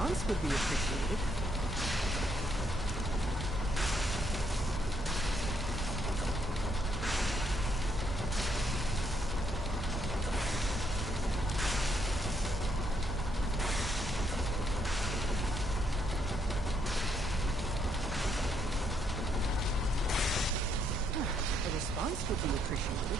response would be appreciated. A response would be appreciated.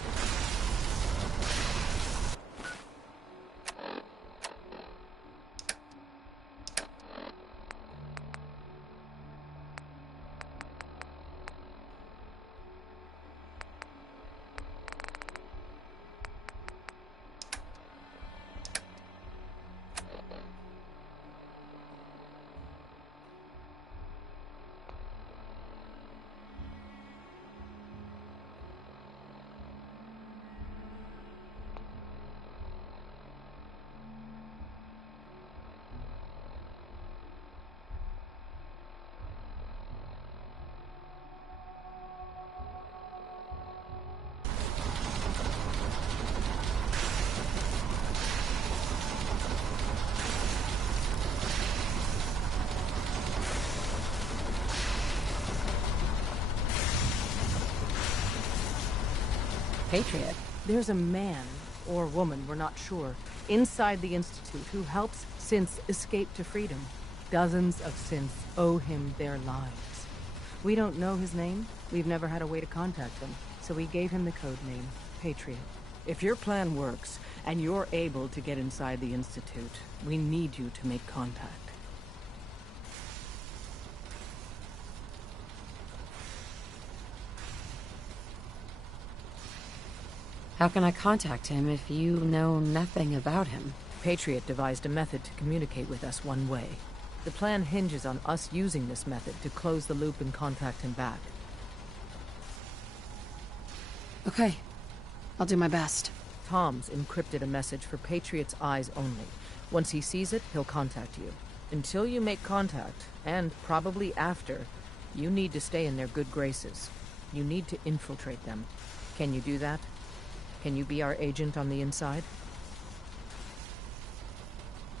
Patriot? There's a man, or woman, we're not sure, inside the Institute who helps synths escape to freedom. Dozens of synths owe him their lives. We don't know his name. We've never had a way to contact him, so we gave him the code name, Patriot. If your plan works, and you're able to get inside the Institute, we need you to make contact. How can I contact him if you know nothing about him? Patriot devised a method to communicate with us one way. The plan hinges on us using this method to close the loop and contact him back. Okay. I'll do my best. Tom's encrypted a message for Patriot's eyes only. Once he sees it, he'll contact you. Until you make contact, and probably after, you need to stay in their good graces. You need to infiltrate them. Can you do that? Can you be our agent on the inside?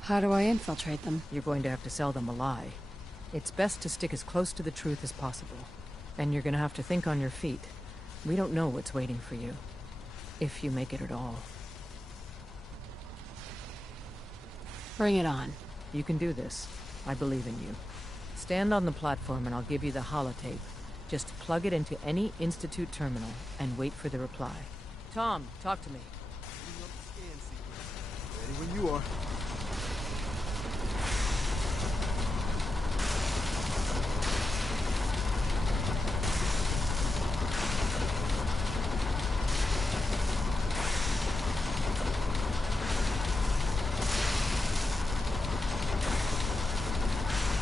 How do I infiltrate them? You're going to have to sell them a lie. It's best to stick as close to the truth as possible. And you're going to have to think on your feet. We don't know what's waiting for you. If you make it at all. Bring it on. You can do this. I believe in you. Stand on the platform and I'll give you the holotape. Just plug it into any Institute terminal and wait for the reply. Tom, talk to me. Ready when you are.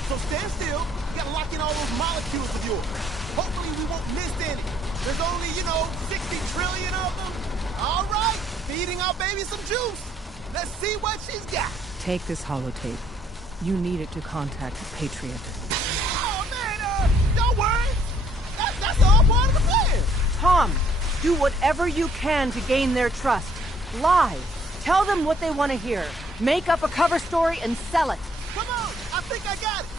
So stand still. You gotta lock in all those molecules of yours. Hopefully we won't miss any. There's only, 60 trillion of them. All right, feeding our baby some juice. Let's see what she's got. Take this holotape. You need it to contact Patriot. Oh, man, don't worry. That's all part of the plan. Tom, do whatever you can to gain their trust. Lie. Tell them what they want to hear. Make up a cover story and sell it. Come on, I think I got it.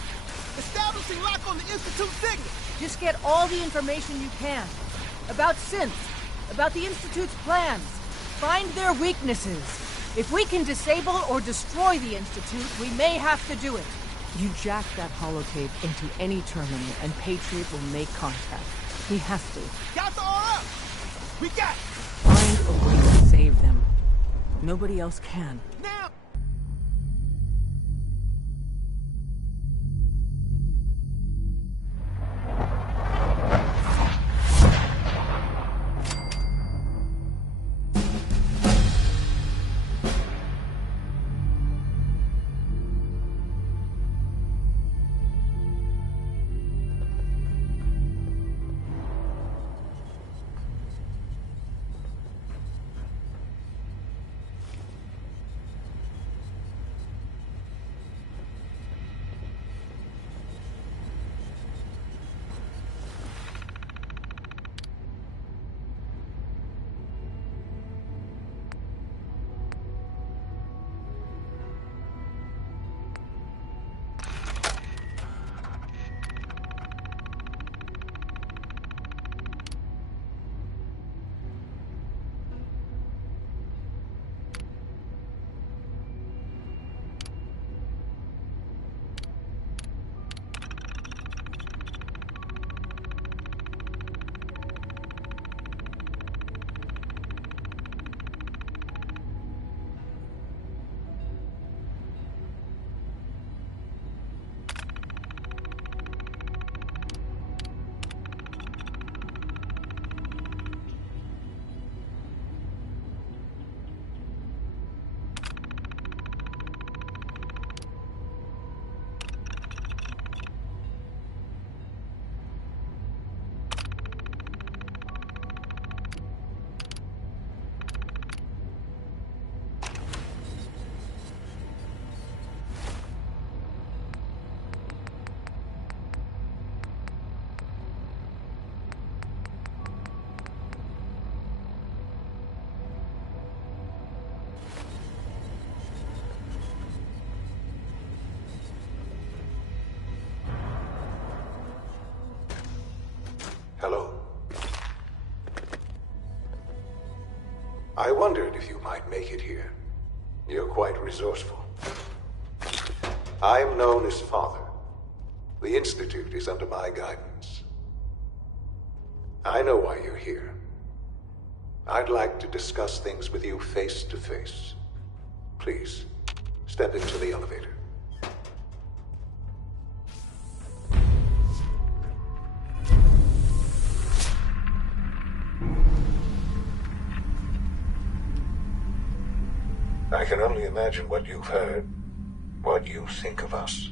Establishing lock on the Institute signal. Just get all the information you can. About synths. About the Institute's plans. Find their weaknesses. If we can disable or destroy the Institute, we may have to do it. You jack that holotape into any terminal and Patriot will make contact. He has to. Got the R up. We got it. Find a way to save them. Nobody else can. Now. wondered if you might make it here. You're quite resourceful. I'm known as Father. The Institute is under my guidance. I know why you're here. I'd like to discuss things with you face to face. Please, step into the elevator. I can only imagine what you've heard, what you think of us.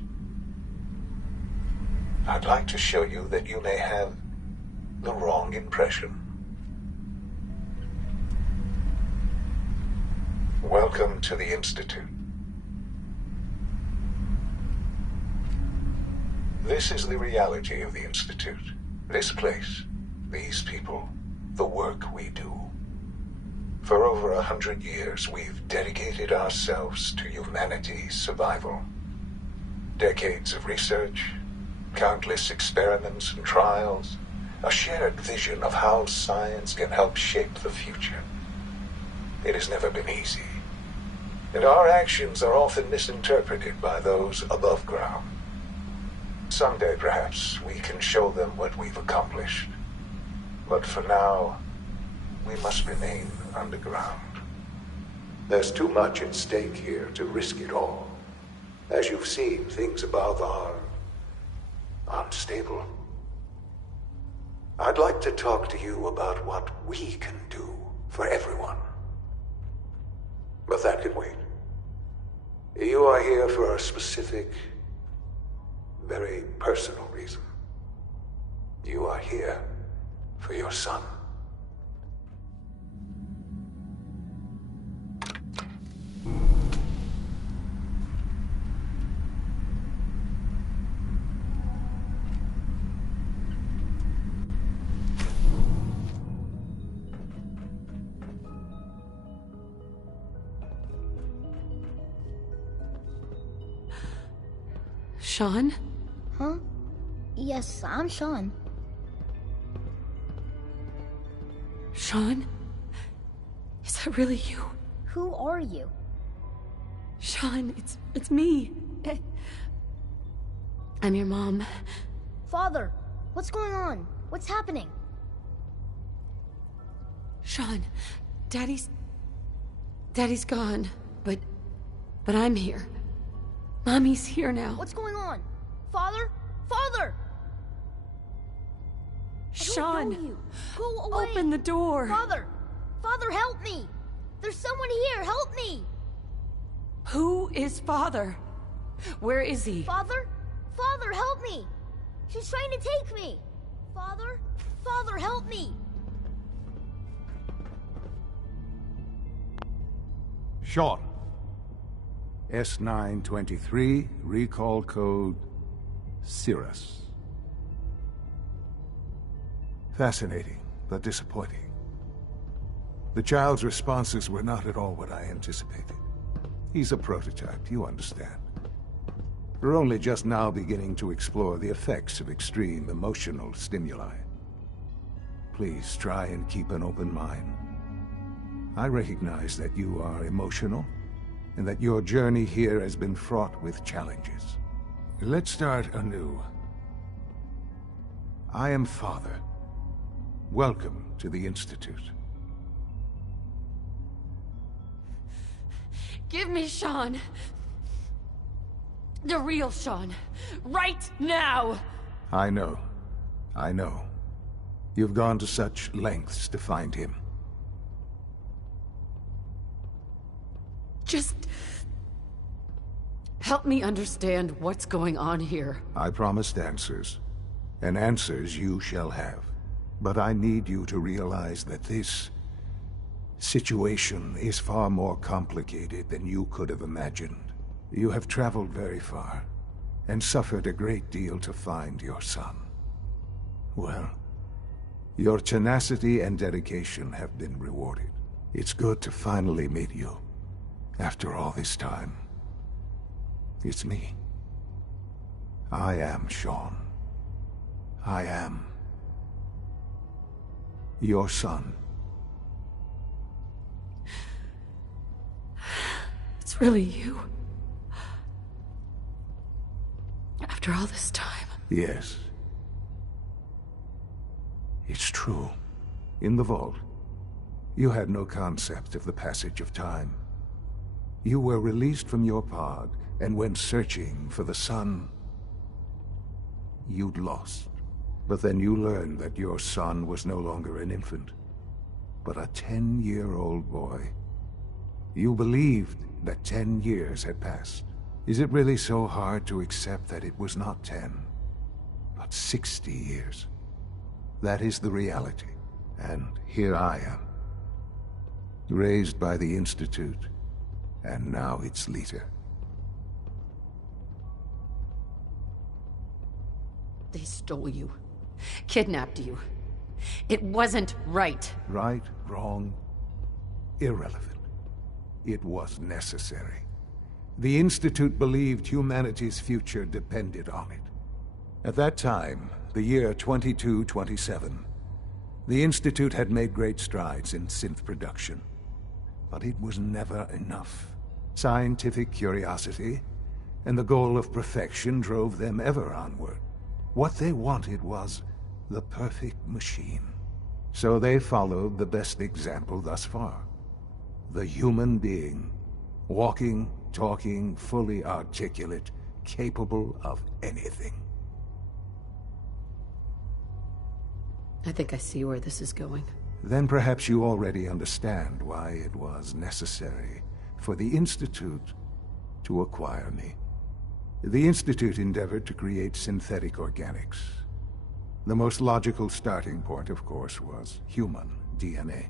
I'd like to show you that you may have the wrong impression. Welcome to the Institute. This is the reality of the Institute. This place, these people, the work we do. For over 100 years, we've dedicated ourselves to humanity's survival. Decades of research, countless experiments and trials, a shared vision of how science can help shape the future. It has never been easy, and our actions are often misinterpreted by those above ground. Someday, perhaps, we can show them what we've accomplished. But for now, we must remain underground. There's too much at stake here to risk it all. As you've seen, things above are unstable. I'd like to talk to you about what we can do for everyone. But that can wait. You are here for a specific, very personal reason. You are here for your son. Sean? Huh? Yes, I'm Sean. Sean? Is that really you? Who are you? Sean, it's me. I'm your mom. Father, what's going on? What's happening? Sean, Daddy's gone, but I'm here. Mommy's here now. What's going on? Father? Father! Sean! I don't know you. Go away! Open the door! Father! Father, help me! There's someone here, help me! Who is Father? Where is he? Father? Father, help me! She's trying to take me! Father? Father, help me! Sean. S923, recall code Cirrus. Fascinating, but disappointing. The child's responses were not at all what I anticipated. He's a prototype, you understand. We're only just now beginning to explore the effects of extreme emotional stimuli. Please try and keep an open mind. I recognize that you are emotional, and that your journey here has been fraught with challenges. Let's start anew. I am Father. Welcome to the Institute. Give me Sean. The real Sean. Right now! I know. I know. You've gone to such lengths to find him. Just help me understand what's going on here. I promised answers, and answers you shall have. But I need you to realize that this situation is far more complicated than you could have imagined. You have traveled very far, and suffered a great deal to find your son. Well, your tenacity and dedication have been rewarded. It's good to finally meet you. After all this time, it's me. I am Sean. I am your son. It's really you. After all this time. Yes. It's true. In the vault, you had no concept of the passage of time. You were released from your pod and went searching for the son you'd lost. But then you learned that your son was no longer an infant, but a 10-year-old boy. You believed that 10 years had passed. Is it really so hard to accept that it was not 10, but 60 years? That is the reality, and here I am, raised by the Institute, and now its leader. They stole you. Kidnapped you. It wasn't right. Right, wrong, irrelevant. It was necessary. The Institute believed humanity's future depended on it. At that time, the year 2227, the Institute had made great strides in synth production. But it was never enough. Scientific curiosity and the goal of perfection drove them ever onward. What they wanted was the perfect machine. So they followed the best example thus far. The human being, walking, talking, fully articulate, capable of anything. I think I see where this is going. Then perhaps you already understand why it was necessary for the Institute to acquire me. The Institute endeavored to create synthetic organics. The most logical starting point, of course, was human DNA.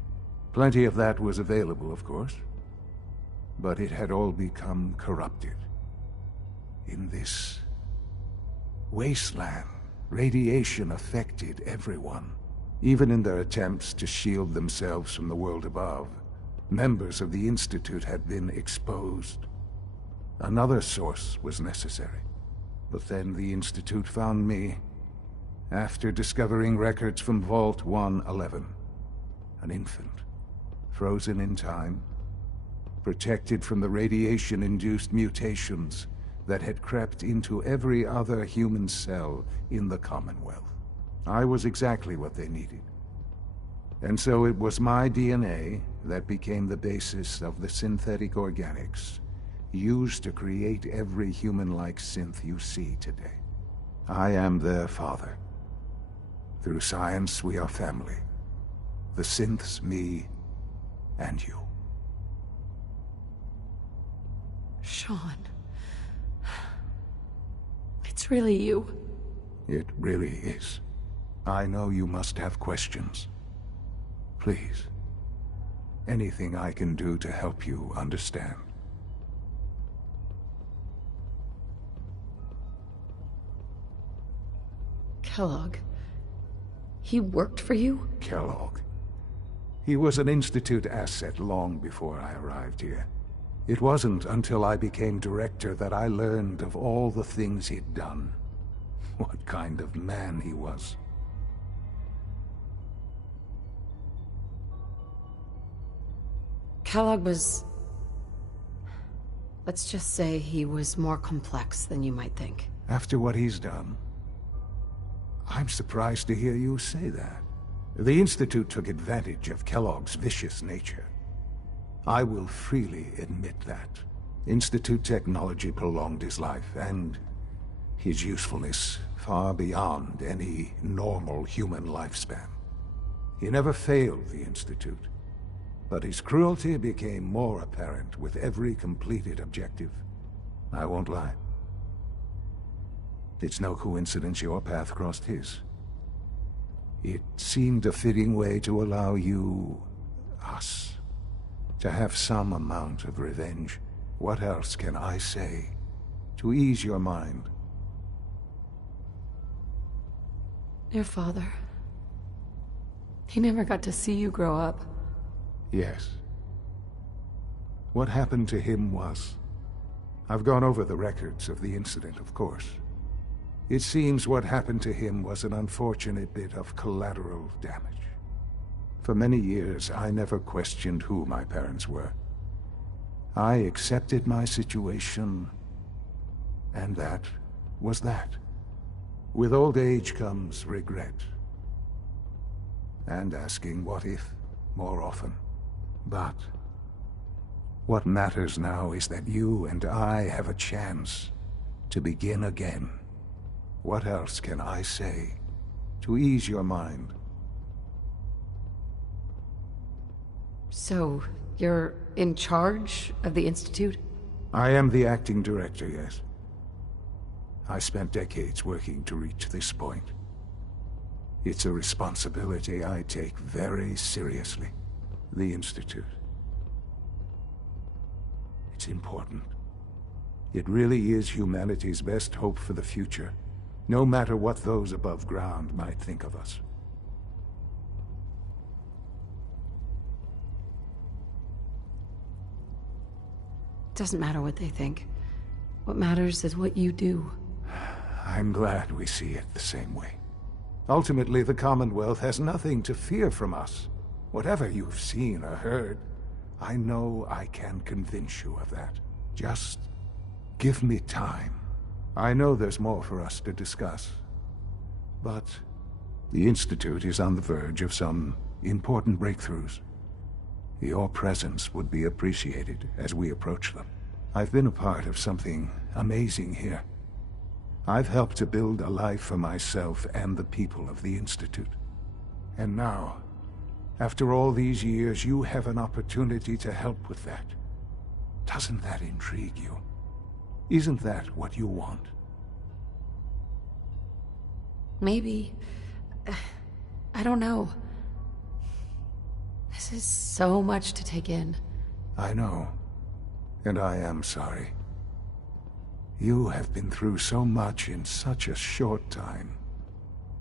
Plenty of that was available, of course, but it had all become corrupted. In this wasteland, radiation affected everyone. Even in their attempts to shield themselves from the world above, members of the Institute had been exposed. Another source was necessary. But then the Institute found me after discovering records from Vault 111. An infant, frozen in time, protected from the radiation-induced mutations that had crept into every other human cell in the Commonwealth. I was exactly what they needed. And so it was my DNA that became the basis of the synthetic organics used to create every human-like synth you see today. I am their father. Through science, we are family. The synths, me, and you. Sean. It's really you. It really is. I know you must have questions. Please. Anything I can do to help you understand. Kellogg. He worked for you? Kellogg. He was an Institute asset long before I arrived here. It wasn't until I became director that I learned of all the things he'd done. What kind of man he was. Kellogg was... let's just say he was more complex than you might think. After what he's done, I'm surprised to hear you say that. The Institute took advantage of Kellogg's vicious nature. I will freely admit that. Institute technology prolonged his life, and his usefulness far beyond any normal human lifespan. He never failed the Institute, but his cruelty became more apparent with every completed objective. I won't lie. It's no coincidence your path crossed his. It seemed a fitting way to allow you, us, to have some amount of revenge. What else can I say to ease your mind? Your father. He never got to see you grow up. Yes. What happened to him was... I've gone over the records of the incident, of course. It seems what happened to him was an unfortunate bit of collateral damage. For many years, I never questioned who my parents were. I accepted my situation, and that was that. With old age comes regret. And asking what if more often. But what matters now is that you and I have a chance to begin again. What else can I say to ease your mind? So, you're in charge of the Institute? I am the acting director, yes. I spent decades working to reach this point. It's a responsibility I take very seriously. The Institute. It's important. It really is humanity's best hope for the future, no matter what those above ground might think of us. Doesn't matter what they think. What matters is what you do. I'm glad we see it the same way. Ultimately, the Commonwealth has nothing to fear from us. Whatever you've seen or heard, I know I can convince you of that. Just give me time. I know there's more for us to discuss. But the Institute is on the verge of some important breakthroughs. Your presence would be appreciated as we approach them. I've been a part of something amazing here. I've helped to build a life for myself and the people of the Institute. And now, after all these years, you have an opportunity to help with that. Doesn't that intrigue you? Isn't that what you want? Maybe. I don't know. This is so much to take in. I know. And I am sorry. You have been through so much in such a short time.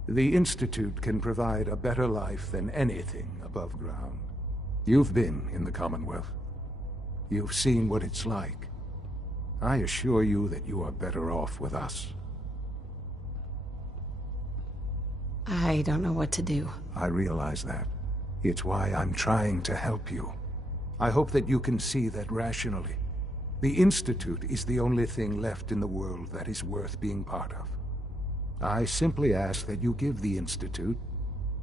The Institute can provide a better life than anything above ground. You've been in the Commonwealth. You've seen what it's like. I assure you that you are better off with us. I don't know what to do. I realize that. It's why I'm trying to help you. I hope that you can see that rationally. The Institute is the only thing left in the world that is worth being part of. I simply ask that you give the Institute,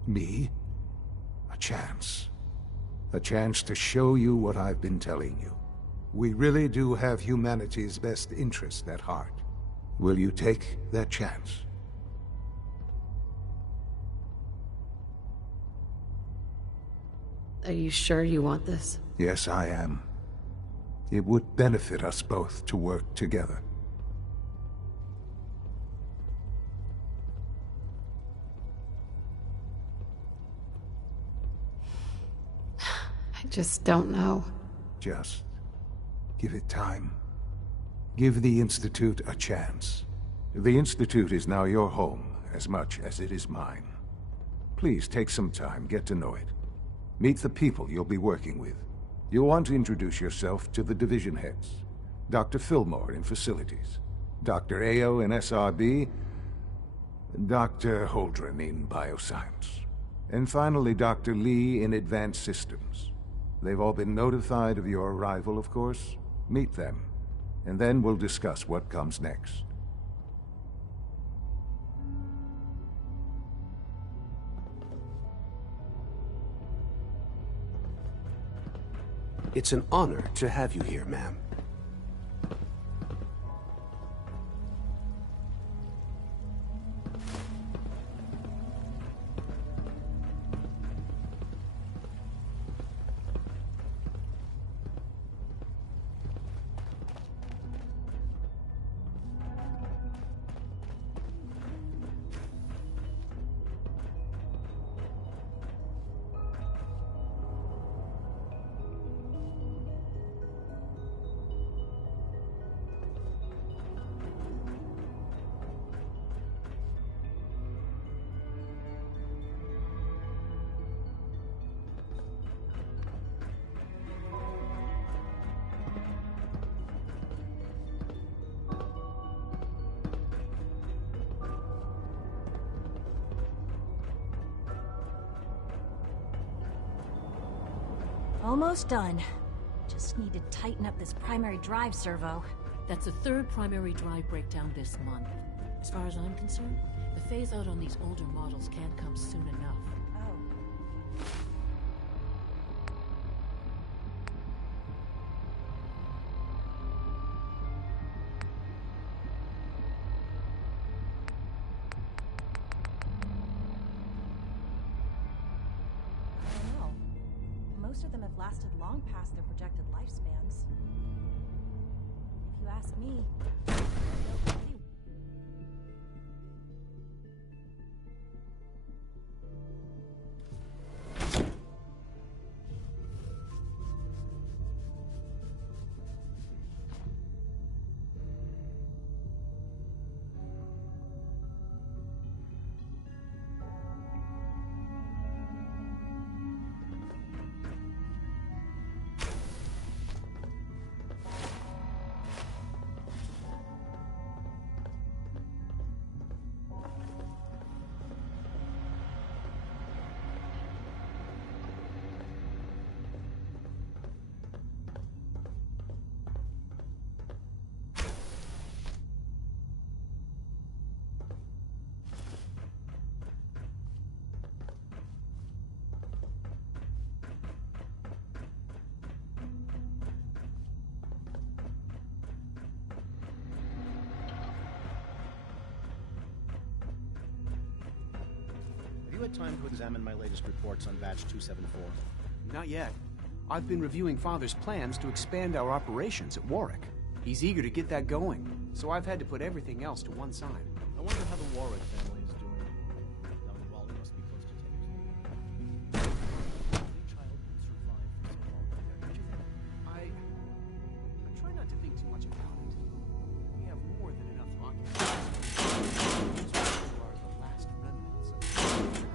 me, a chance. A chance to show you what I've been telling you. We really do have humanity's best interest at heart. Will you take that chance? Are you sure you want this? Yes, I am. It would benefit us both to work together. I just don't know. Just give it time. Give the Institute a chance. The Institute is now your home as much as it is mine. Please take some time, get to know it. Meet the people you'll be working with. You'll want to introduce yourself to the division heads. Dr. Fillmore in Facilities, Dr. Ayo in SRB, Dr. Holdren in Bioscience, and finally Dr. Lee in Advanced Systems. They've all been notified of your arrival, of course. Meet them, and then we'll discuss what comes next. It's an honor to have you here, ma'am. Almost done. Just need to tighten up this primary drive servo. That's the third primary drive breakdown this month. As far as I'm concerned, the phase-out on these older models can't come soon enough. Oh. I don't know. Most of them have lasted long past their projected lifespans. If you ask me, nobody. Have you had time to examine my latest reports on Batch 274? Not yet. I've been reviewing Father's plans to expand our operations at Warwick. He's eager to get that going, so I've had to put everything else to one side. I wonder how the Warwick family is doing. Now, Wally must be close to 10 years old. Any child can survive for so long, don't you think? I try not to think too much about it. We have more than enough occupancy. These are the last remnants of the past.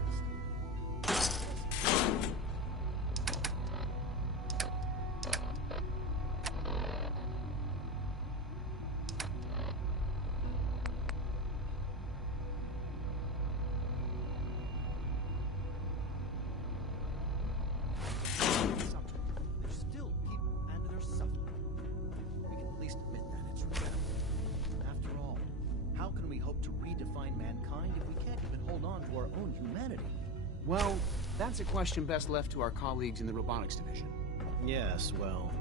There's still people, and they're suffering. We can at least admit that it's regrettable. After all, how can we hope to redefine mankind if we can't even hold on to our own humanity? Well, that's a question best left to our colleagues in the robotics division. Yes, well,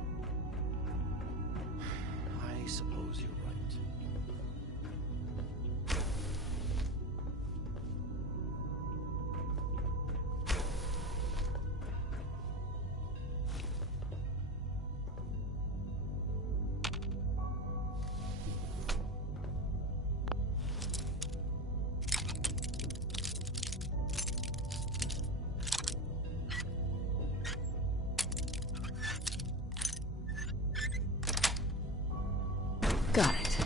I suppose you're right. Got it.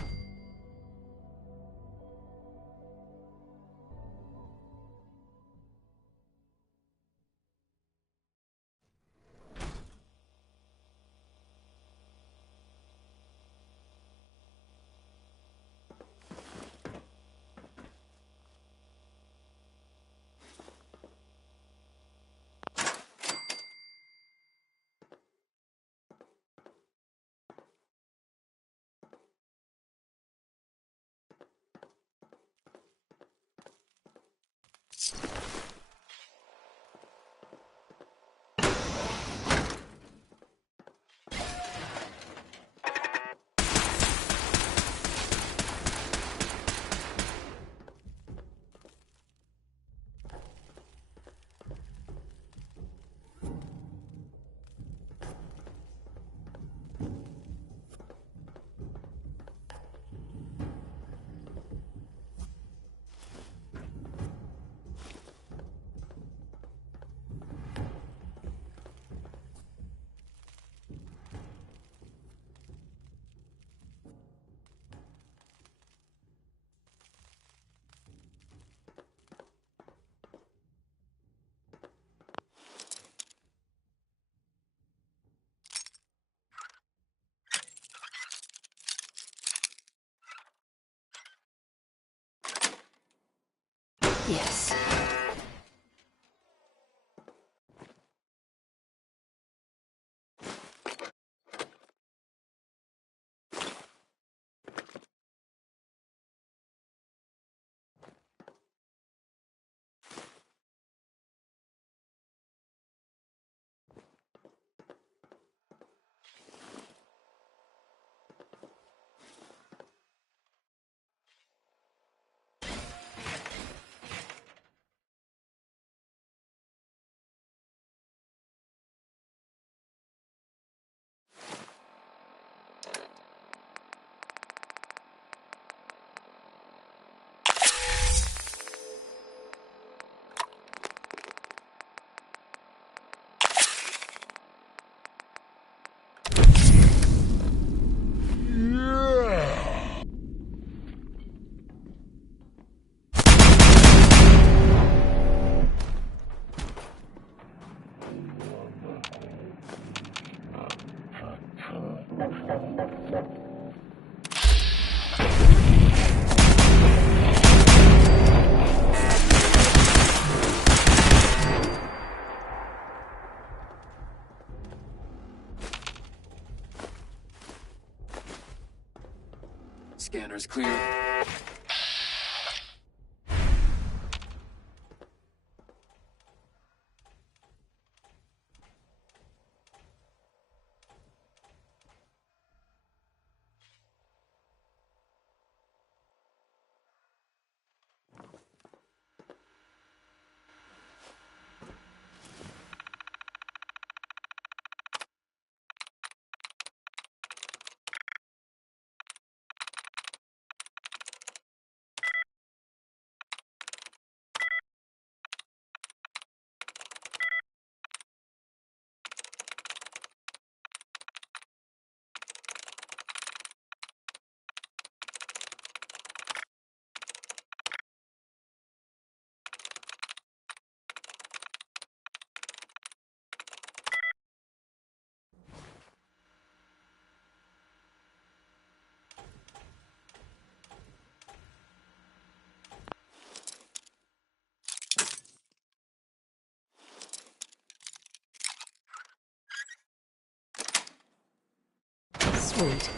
Yes. Scanners clear. Sweet.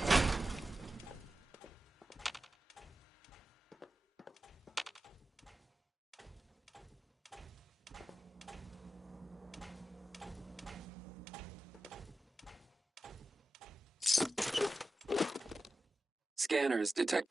Scanners detect.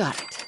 Got it.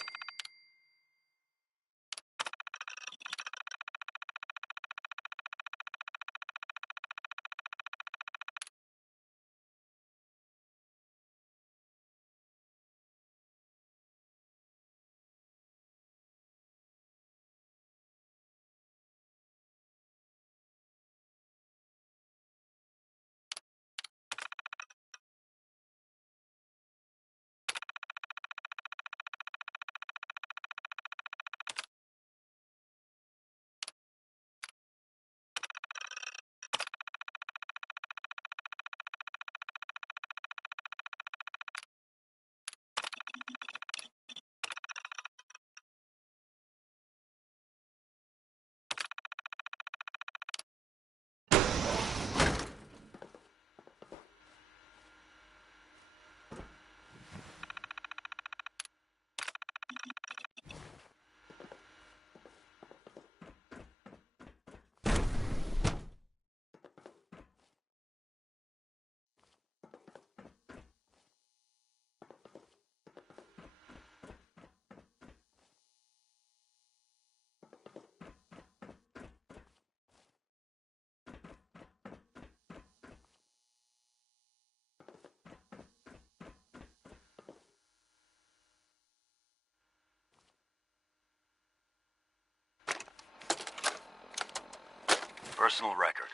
Personal record.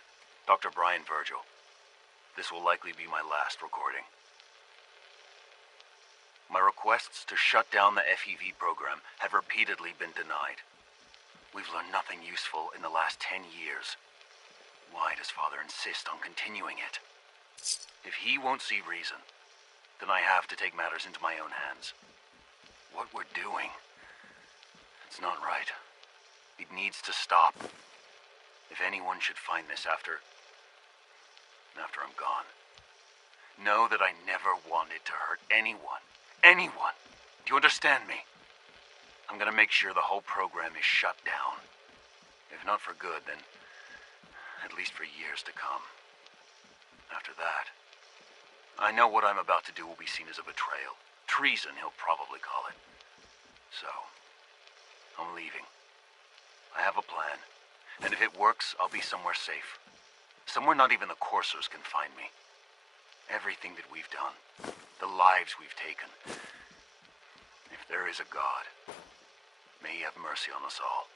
Dr. Brian Virgil. This will likely be my last recording. My requests to shut down the FEV program have repeatedly been denied. We've learned nothing useful in the last 10 years. Why does Father insist on continuing it? If he won't see reason, then I have to take matters into my own hands. What we're doing, it's not right. It needs to stop. If anyone should find this after I'm gone, know that I never wanted to hurt anyone. Anyone! Do you understand me? I'm gonna make sure the whole program is shut down. If not for good, then at least for years to come. After that, I know what I'm about to do will be seen as a betrayal. Treason, he'll probably call it. So, I'm leaving. I have a plan. And if it works, I'll be somewhere safe. Somewhere not even the coursers can find me. Everything that we've done, the lives we've taken. If there is a God, may he have mercy on us all.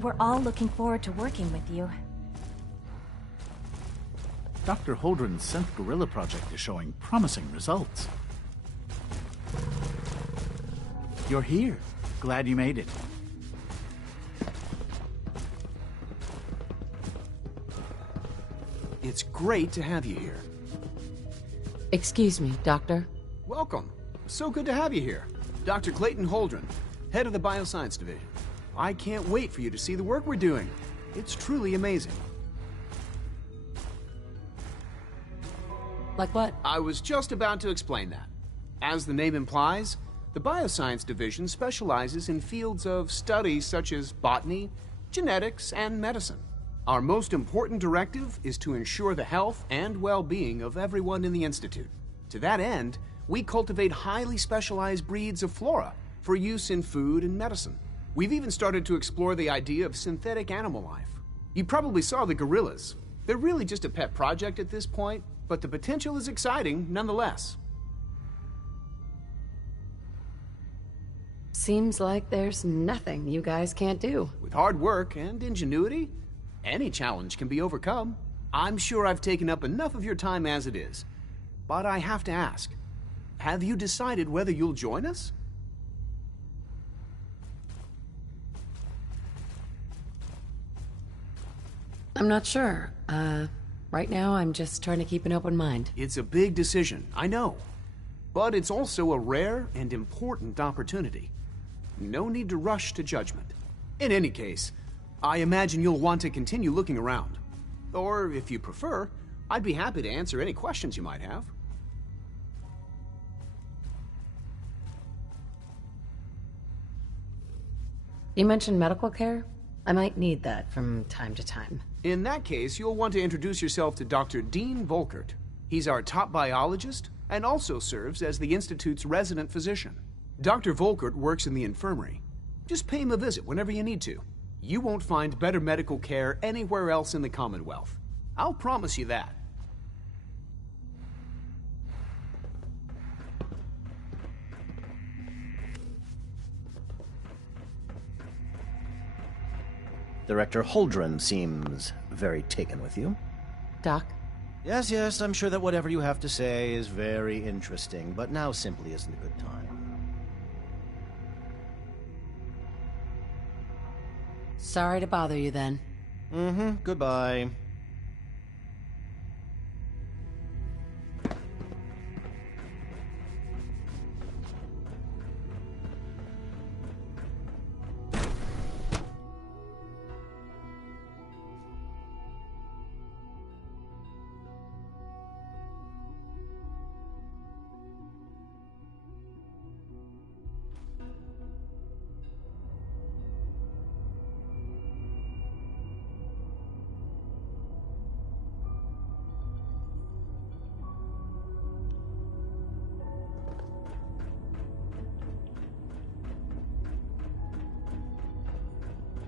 We're all looking forward to working with you. Dr. Holdren's Synth Gorilla project is showing promising results. You're here. Glad you made it. It's great to have you here. Excuse me, Doctor. Welcome. So good to have you here. Dr. Clayton Holdren, head of the Bioscience Division. I can't wait for you to see the work we're doing. It's truly amazing. Like what? I was just about to explain that. As the name implies, the Bioscience Division specializes in fields of study such as botany, genetics, and medicine. Our most important directive is to ensure the health and well-being of everyone in the Institute. To that end, we cultivate highly specialized breeds of flora for use in food and medicine. We've even started to explore the idea of synthetic animal life. You probably saw the gorillas. They're really just a pet project at this point, but the potential is exciting nonetheless. Seems like there's nothing you guys can't do. With hard work and ingenuity, any challenge can be overcome. I'm sure I've taken up enough of your time as it is. But I have to ask, have you decided whether you'll join us? I'm not sure. Right now I'm just trying to keep an open mind. It's a big decision, I know. But it's also a rare and important opportunity. No need to rush to judgment. In any case, I imagine you'll want to continue looking around. Or, if you prefer, I'd be happy to answer any questions you might have. You mentioned medical care? I might need that from time to time. In that case, you'll want to introduce yourself to Dr. Dean Volkert. He's our top biologist and also serves as the Institute's resident physician. Dr. Volkert works in the infirmary. Just pay him a visit whenever you need to. You won't find better medical care anywhere else in the Commonwealth. I'll promise you that. Director Holdren seems very taken with you. Doc? Yes, yes, I'm sure that whatever you have to say is very interesting, but now simply isn't a good time. Sorry to bother you then. Goodbye.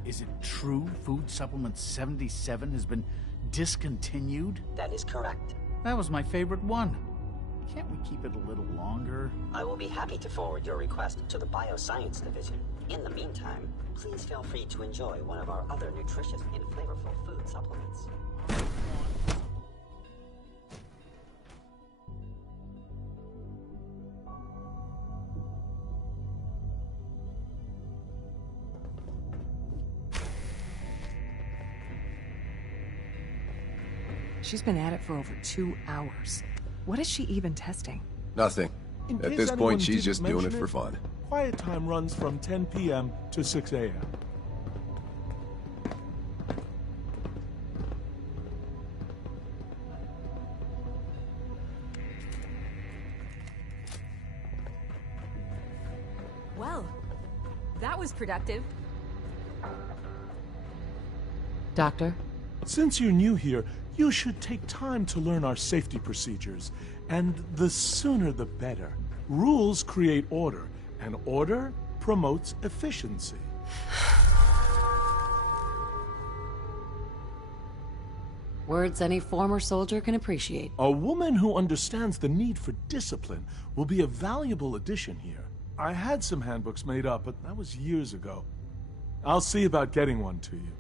Is it true Food Supplement 77 has been discontinued? That is correct. That was my favorite one. Can't we keep it a little longer? I will be happy to forward your request to the Bioscience Division. In the meantime, please feel free to enjoy one of our other nutritious and flavorful food supplements. She's been at it for over 2 hours. What is she even testing? Nothing. In At case this anyone point, she's didn't just doing it mention for fun. Quiet time runs from 10 p.m. to 6 a.m. Well, that was productive. Doctor? Since you're new here, you should take time to learn our safety procedures. And the sooner the better. Rules create order, and order promotes efficiency. Words any former soldier can appreciate. A woman who understands the need for discipline will be a valuable addition here. I had some handbooks made up, but that was years ago. I'll see about getting one to you.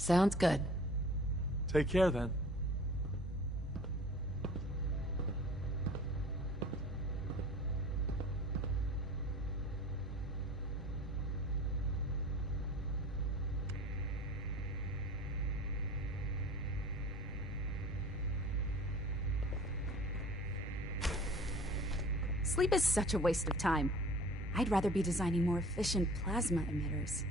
Sounds good. Take care then. Sleep is such a waste of time. I'd rather be designing more efficient plasma emitters.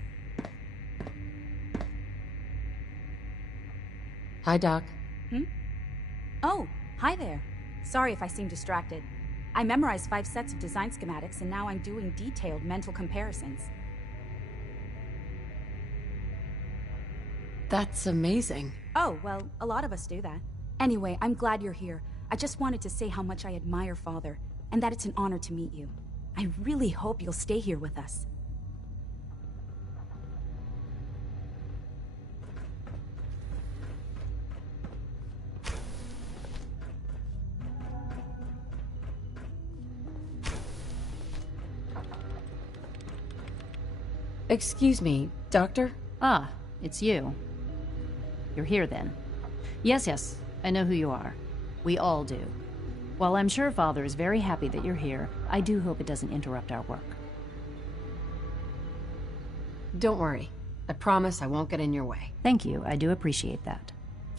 Hi, Doc. Oh, hi there. Sorry if I seem distracted. I memorized 5 sets of design schematics, and now I'm doing detailed mental comparisons. That's amazing. Oh, well, a lot of us do that. Anyway, I'm glad you're here. I just wanted to say how much I admire Father, and that it's an honor to meet you. I really hope you'll stay here with us. Excuse me, Doctor? Ah, it's you. You're here then. Yes, I know who you are. We all do. While I'm sure Father is very happy that you're here, I do hope it doesn't interrupt our work. Don't worry. I promise I won't get in your way. Thank you, I do appreciate that.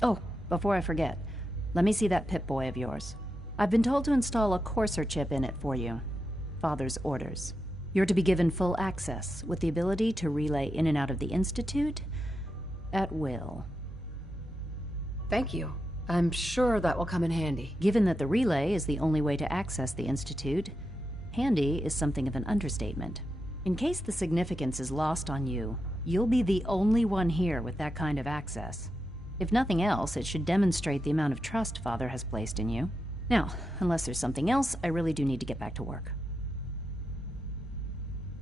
Oh, before I forget, let me see that Pip-Boy of yours. I've been told to install a Courser chip in it for you. Father's orders. You're to be given full access, with the ability to relay in and out of the Institute at will. Thank you. I'm sure that will come in handy. Given that the relay is the only way to access the Institute, handy is something of an understatement. In case the significance is lost on you, you'll be the only one here with that kind of access. If nothing else, it should demonstrate the amount of trust Father has placed in you. Now, unless there's something else, I really do need to get back to work.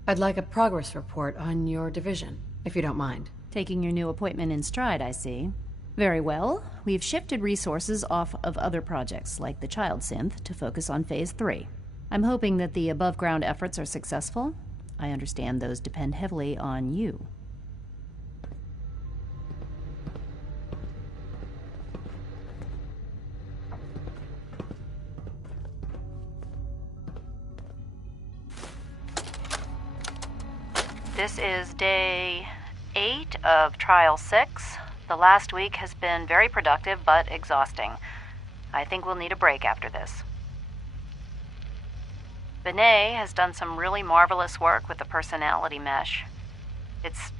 I'd like a progress report on your division, if you don't mind. Taking your new appointment in stride, I see. Very well. We've shifted resources off of other projects, like the Child Synth, to focus on Phase 3. I'm hoping that the above-ground efforts are successful. I understand those depend heavily on you. This is day 8 of Trial 6. The last week has been very productive, but exhausting. I think we'll need a break after this. Benet has done some really marvelous work with the personality mesh. It's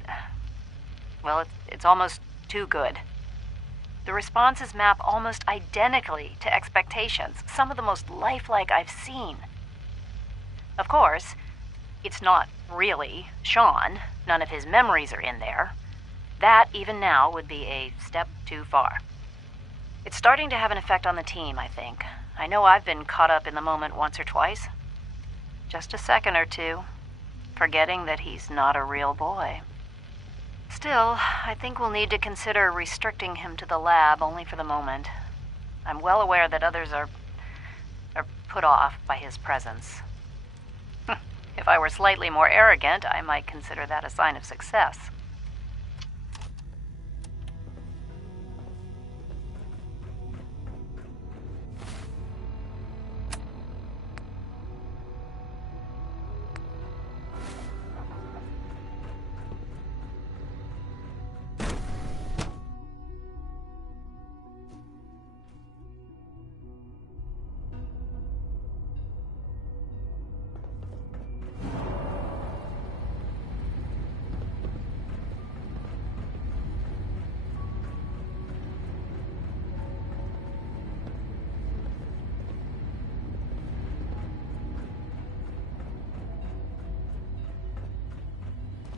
almost too good. The responses map almost identically to expectations, some of the most lifelike I've seen. Of course, it's not really Sean. None of his memories are in there. That, even now, would be a step too far. It's starting to have an effect on the team, I think. I know I've been caught up in the moment once or twice. Just a second or two, forgetting that he's not a real boy. Still, I think we'll need to consider restricting him to the lab only for the moment. I'm well aware that others are put off by his presence. If I were slightly more arrogant, I might consider that a sign of success.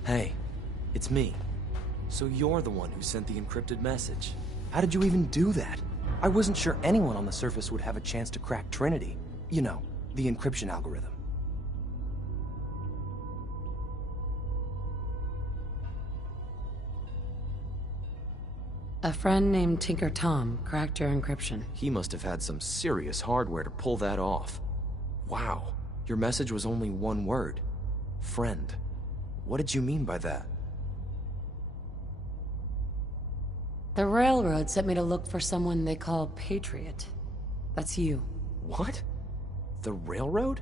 Hey, it's me. So you're the one who sent the encrypted message. How did you even do that? I wasn't sure anyone on the surface would have a chance to crack Trinity. You know, the encryption algorithm. A friend named Tinker Tom cracked your encryption. He must have had some serious hardware to pull that off. Wow, your message was only one word. Friend. What did you mean by that? The Railroad sent me to look for someone they call Patriot. That's you. What? The Railroad?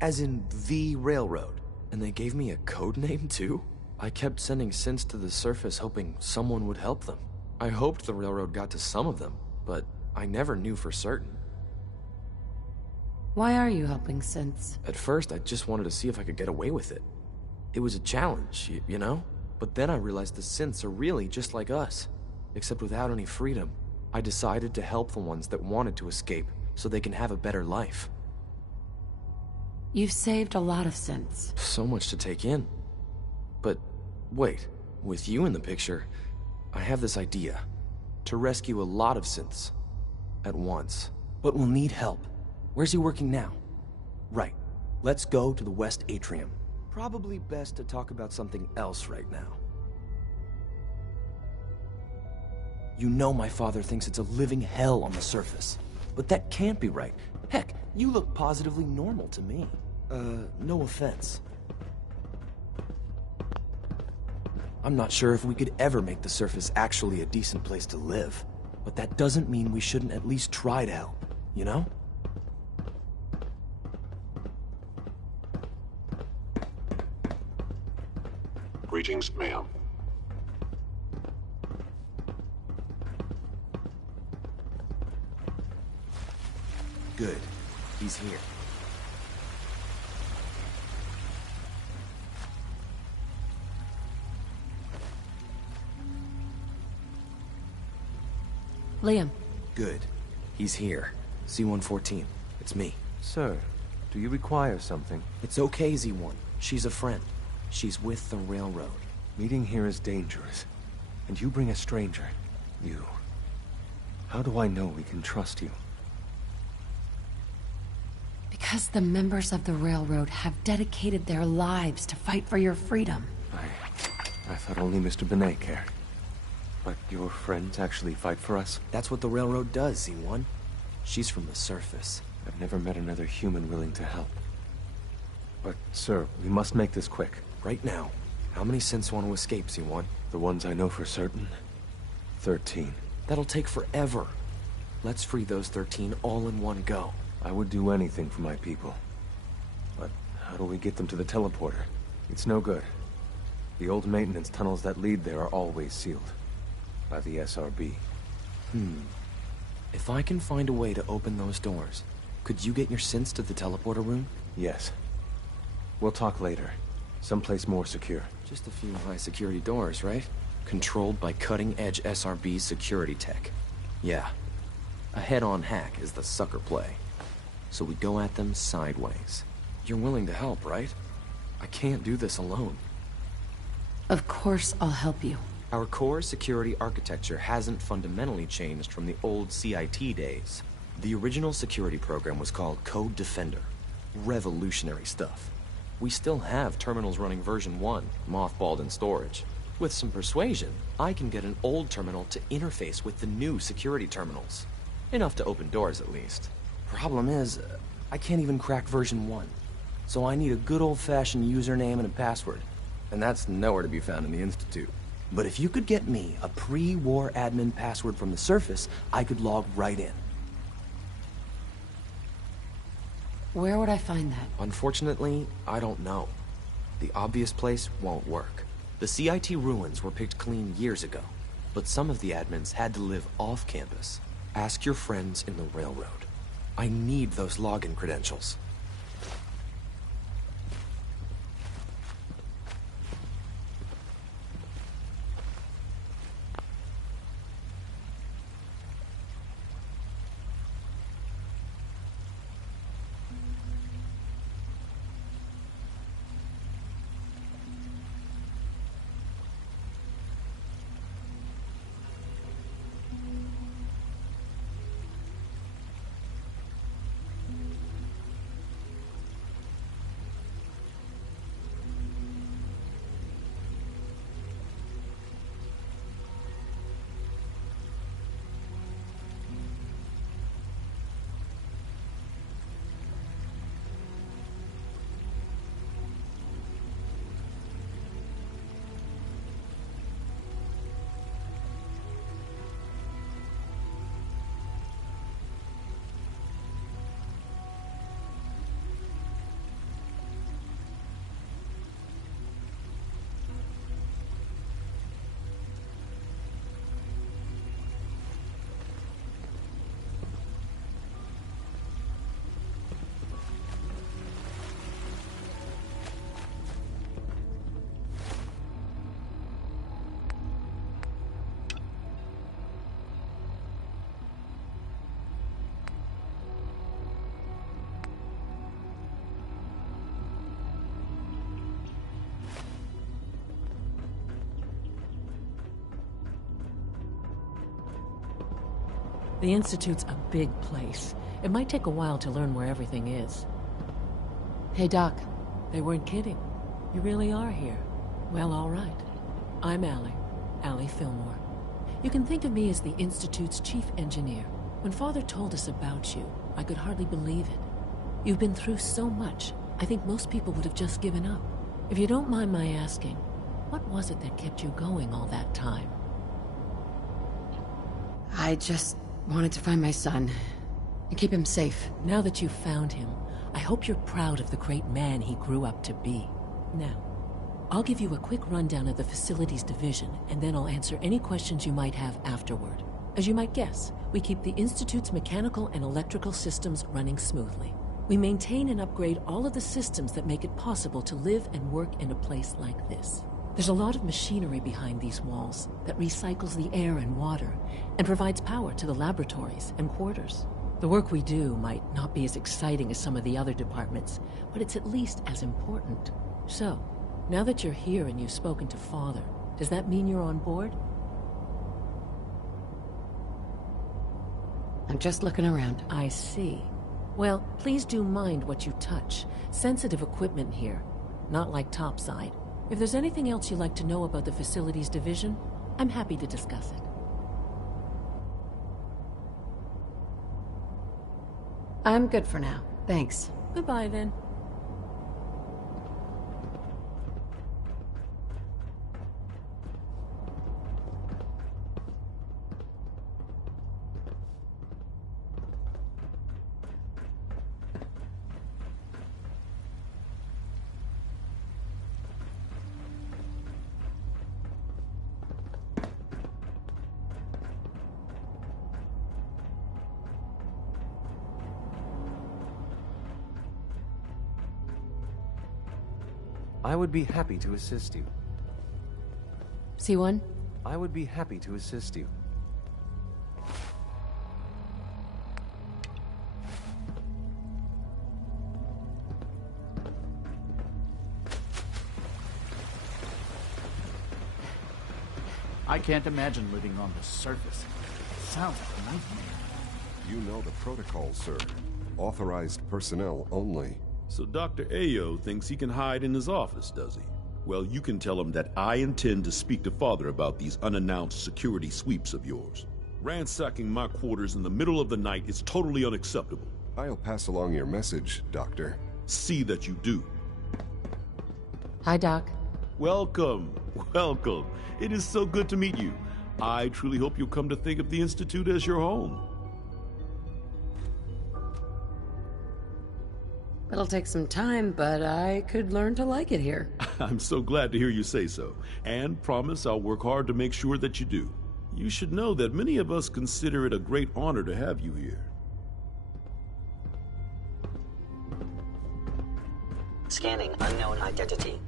As in the Railroad? And they gave me a code name too? I kept sending synths to the surface hoping someone would help them. I hoped the Railroad got to some of them, but I never knew for certain. Why are you helping synths? At first, I just wanted to see if I could get away with it. It was a challenge, you know? But then I realized the synths are really just like us, except without any freedom. I decided to help the ones that wanted to escape, so they can have a better life. You've saved a lot of synths. So much to take in. But wait, with you in the picture, I have this idea. To rescue a lot of synths at once. But we'll need help. Where's he working now? Right. Let's go to the West Atrium. Probably best to talk about something else right now. You know my father thinks it's a living hell on the surface. But that can't be right. Heck, you look positively normal to me. No offense. I'm not sure if we could ever make the surface actually a decent place to live. But that doesn't mean we shouldn't at least try to help, you know? Greetings, ma'am. Good. He's here. Liam. Good. He's here. C-114. It's me. Sir, do you require something? It's okay, Z-1. She's a friend. She's with the railroad. Meeting here is dangerous. And you bring a stranger. You. How do I know we can trust you? Because the members of the railroad have dedicated their lives to fight for your freedom. I thought only Mr. Benet cared. But your friends actually fight for us? That's what the railroad does, Z1. She's from the surface. I've never met another human willing to help. But, sir, we must make this quick. Right now. How many synths want to escape, Z1? The ones I know for certain. 13. That'll take forever. Let's free those 13 all in one go. I would do anything for my people. But how do we get them to the teleporter? It's no good. The old maintenance tunnels that lead there are always sealed. By the SRB. If I can find a way to open those doors, could you get your synths to the teleporter room? Yes. We'll talk later. Someplace more secure. Just a few high-security doors, right? Controlled by cutting-edge SRB security tech. Yeah. A head-on hack is the sucker play. So we go at them sideways. You're willing to help, right? I can't do this alone. Of course I'll help you. Our core security architecture hasn't fundamentally changed from the old CIT days. The original security program was called Code Defender. Revolutionary stuff. We still have terminals running version 1, mothballed in storage. With some persuasion, I can get an old terminal to interface with the new security terminals. Enough to open doors, at least. Problem is, I can't even crack version 1. So I need a good old-fashioned username and a password. And that's nowhere to be found in the Institute. But if you could get me a pre-war admin password from the surface, I could log right in. Where would I find that? Unfortunately, I don't know. The obvious place won't work. The CIT ruins were picked clean years ago, but some of the admins had to live off campus. Ask your friends in the railroad. I need those login credentials. The Institute's a big place. It might take a while to learn where everything is. Hey, Doc. They weren't kidding. You really are here. Well, all right. I'm Allie Fillmore. You can think of me as the Institute's chief engineer. When Father told us about you, I could hardly believe it. You've been through so much, I think most people would have just given up. If you don't mind my asking, what was it that kept you going all that time? I just wanted to find my son and keep him safe. Now that you've found him, I hope you're proud of the great man he grew up to be. Now, I'll give you a quick rundown of the Facilities Division, and then I'll answer any questions you might have afterward. As you might guess, we keep the Institute's mechanical and electrical systems running smoothly. We maintain and upgrade all of the systems that make it possible to live and work in a place like this. There's a lot of machinery behind these walls that recycles the air and water and provides power to the laboratories and quarters. The work we do might not be as exciting as some of the other departments, but it's at least as important. So, now that you're here and you've spoken to Father, does that mean you're on board? I'm just looking around. I see. Well, please do mind what you touch. Sensitive equipment here, not like topside. If there's anything else you'd like to know about the Facilities Division, I'm happy to discuss it. I'm good for now. Thanks. Goodbye, then. I would be happy to assist you. C1? I would be happy to assist you. I can't imagine living on the surface. It sounds like a nightmare. You know the protocol, sir. Authorized personnel only. So Dr. Ayo thinks he can hide in his office, does he? Well, you can tell him that I intend to speak to Father about these unannounced security sweeps of yours. Ransacking my quarters in the middle of the night is totally unacceptable. I'll pass along your message, Doctor. See that you do. Hi, Doc. Welcome, welcome. It is so good to meet you. I truly hope you'll come to think of the Institute as your home. It'll take some time, but I could learn to like it here. I'm so glad to hear you say so, and promise I'll work hard to make sure that you do. You should know that many of us consider it a great honor to have you here. Scanning unknown identity.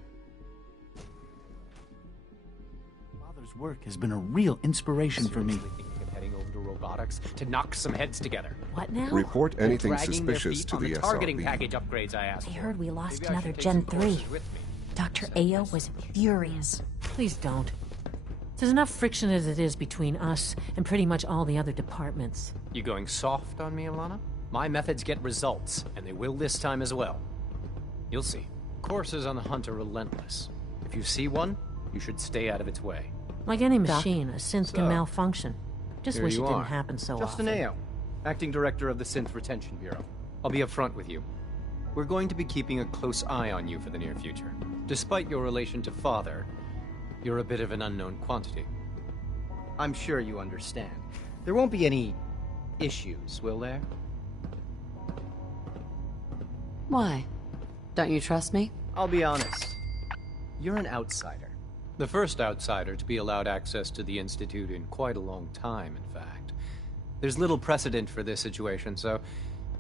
Father's work has been a real inspiration for me. Thinking of heading over to robotics to knock some heads together. What now? Report anything Dragging their suspicious feet to on the targeting SRB. package upgrades I asked I for. heard we lost Maybe I another should take Gen some 3. courses with me. Dr. Ayo was furious. Please don't. There's enough friction as it is between us and pretty much all the other departments. You going soft on me, Alana? My methods get results, and they will this time as well. You'll see. Courses on the hunt are relentless. If you see one, you should stay out of its way. Like any machine, a synth So, can malfunction. Just here wish it you didn't are. happen so Justin often. Ayo, Acting Director of the Synth Retention Bureau. I'll be upfront with you. We're going to be keeping a close eye on you for the near future. Despite your relation to Father, you're a bit of an unknown quantity. I'm sure you understand. There won't be any issues, will there? Why? Don't you trust me? I'll be honest. You're an outsider. The first outsider to be allowed access to the Institute in quite a long time, in fact. There's little precedent for this situation, so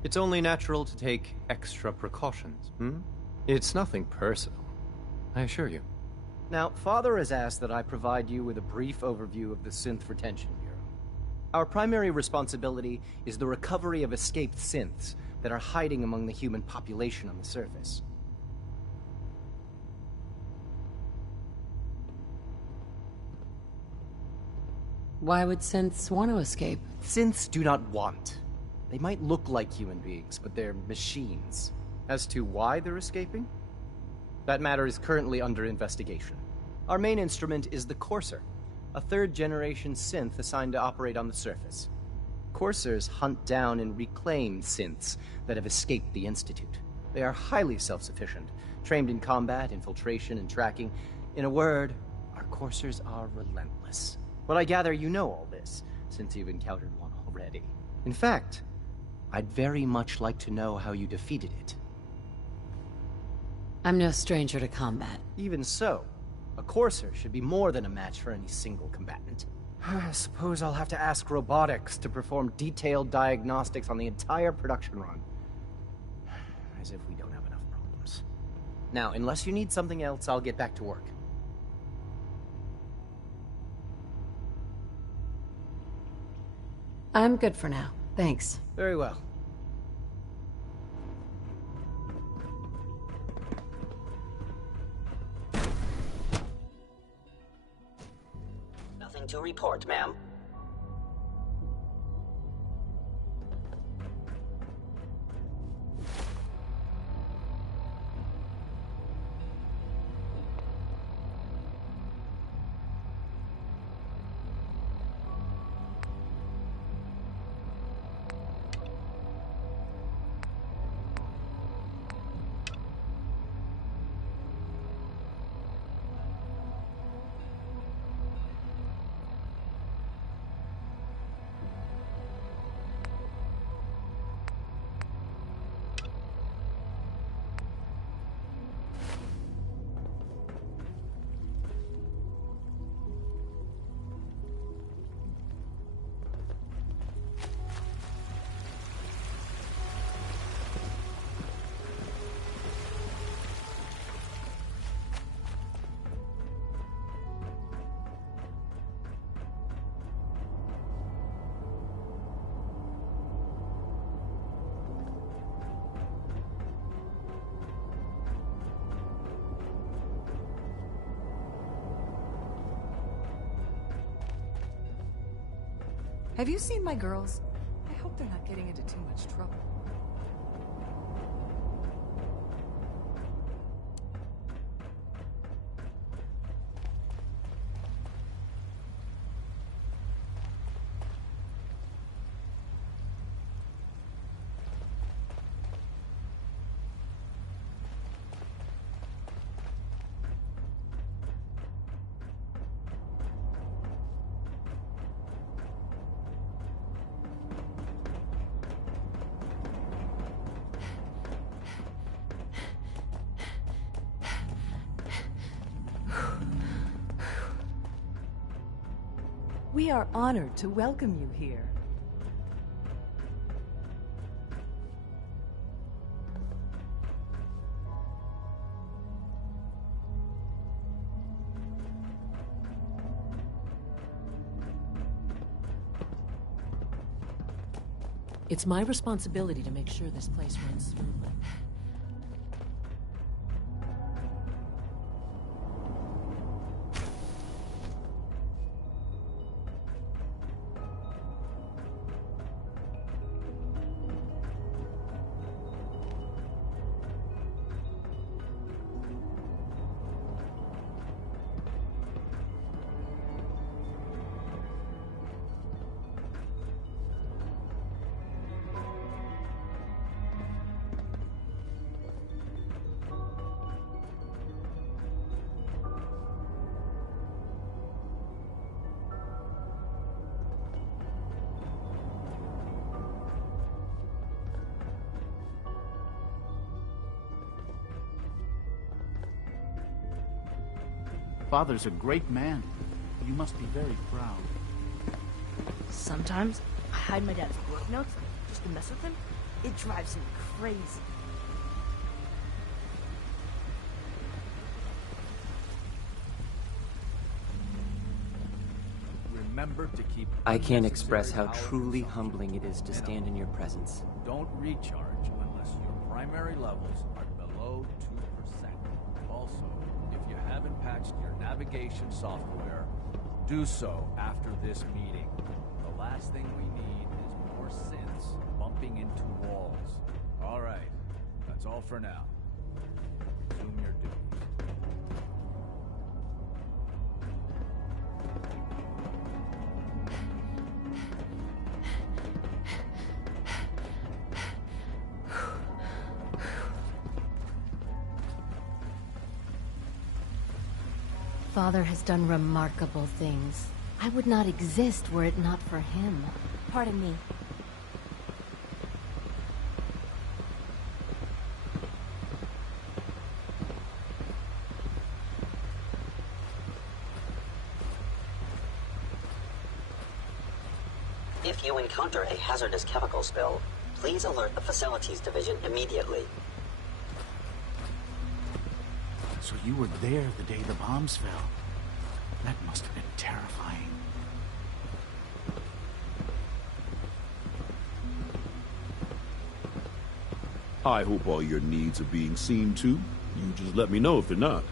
it's only natural to take extra precautions, It's nothing personal, I assure you. Now, Father has asked that I provide you with a brief overview of the Synth Retention Bureau. Our primary responsibility is the recovery of escaped synths that are hiding among the human population on the surface. Why would synths want to escape? Synths do not want. They might look like human beings, but they're machines. As to why they're escaping? That matter is currently under investigation. Our main instrument is the Courser, a third-generation synth assigned to operate on the surface. Coursers hunt down and reclaim synths that have escaped the Institute. They are highly self-sufficient, trained in combat, infiltration, and tracking. In a word, our Coursers are relentless. But I gather you know all this, since you've encountered one already. In fact, I'd very much like to know how you defeated it. I'm no stranger to combat. Even so, a Courser should be more than a match for any single combatant. I suppose I'll have to ask robotics to perform detailed diagnostics on the entire production run. As if we don't have enough problems. Now, unless you need something else, I'll get back to work. I'm good for now. Thanks. Very well. Nothing to report, ma'am. Have you seen my girls? I hope they're not getting into too much trouble. We are honored to welcome you here. It's my responsibility to make sure this place runs smoothly. Father's a great man. You must be very proud. Sometimes I hide my dad's work notes just to mess with him. It drives him crazy. Remember to keep. I can't express how truly humbling it is to stand in your presence. Don't recharge unless your primary levels are below 2%. Also, if you haven't patched your navigation software, do so after this meeting. The last thing we need is more synths bumping into walls. All right, that's all for now. Resume your duties. Father has done remarkable things. I would not exist were it not for him. Pardon me. If you encounter a hazardous chemical spill, please alert the Facilities Division immediately. So you were there the day the bombs fell. That must have been terrifying. I hope all your needs are being seen to. You just let me know if they're not.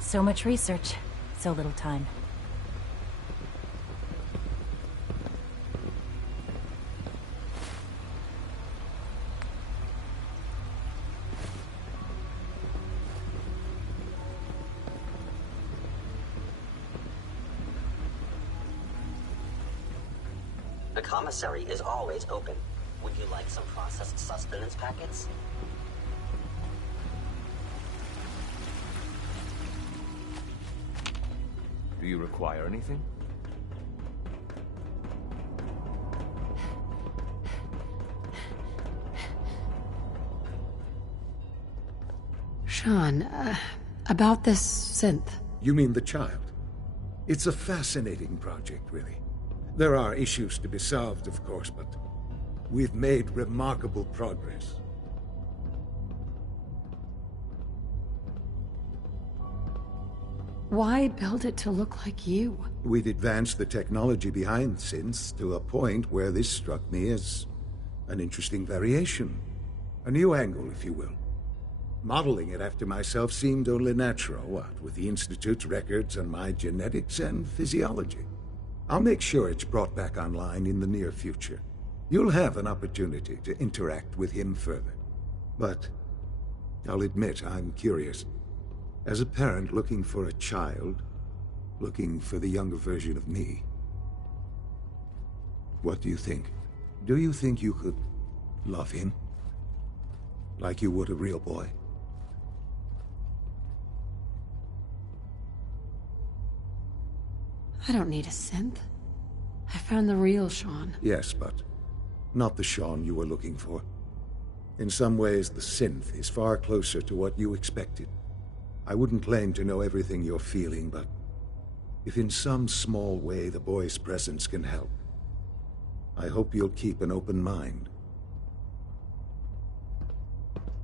So much research, so little time. The commissary is always open. Would you like some processed sustenance packets? Do you require anything? Sean, about this synth. You mean the child? It's a fascinating project, really. There are issues to be solved, of course, but we've made remarkable progress. Why build it to look like you? We'd advanced the technology behind synths to a point where this struck me as an interesting variation. A new angle, if you will. Modeling it after myself seemed only natural, what with the Institute's records and my genetics and physiology. I'll make sure it's brought back online in the near future. You'll have an opportunity to interact with him further. But I'll admit I'm curious. As a parent looking for a child, looking for the younger version of me, what do you think? Do you think you could love him? Like you would a real boy? I don't need a synth. I found the real Sean. Yes, but not the Sean you were looking for. In some ways, the synth is far closer to what you expected. I wouldn't claim to know everything you're feeling, but if in some small way the boy's presence can help, I hope you'll keep an open mind.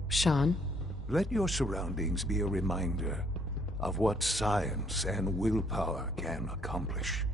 Sean? Let your surroundings be a reminder of what science and willpower can accomplish.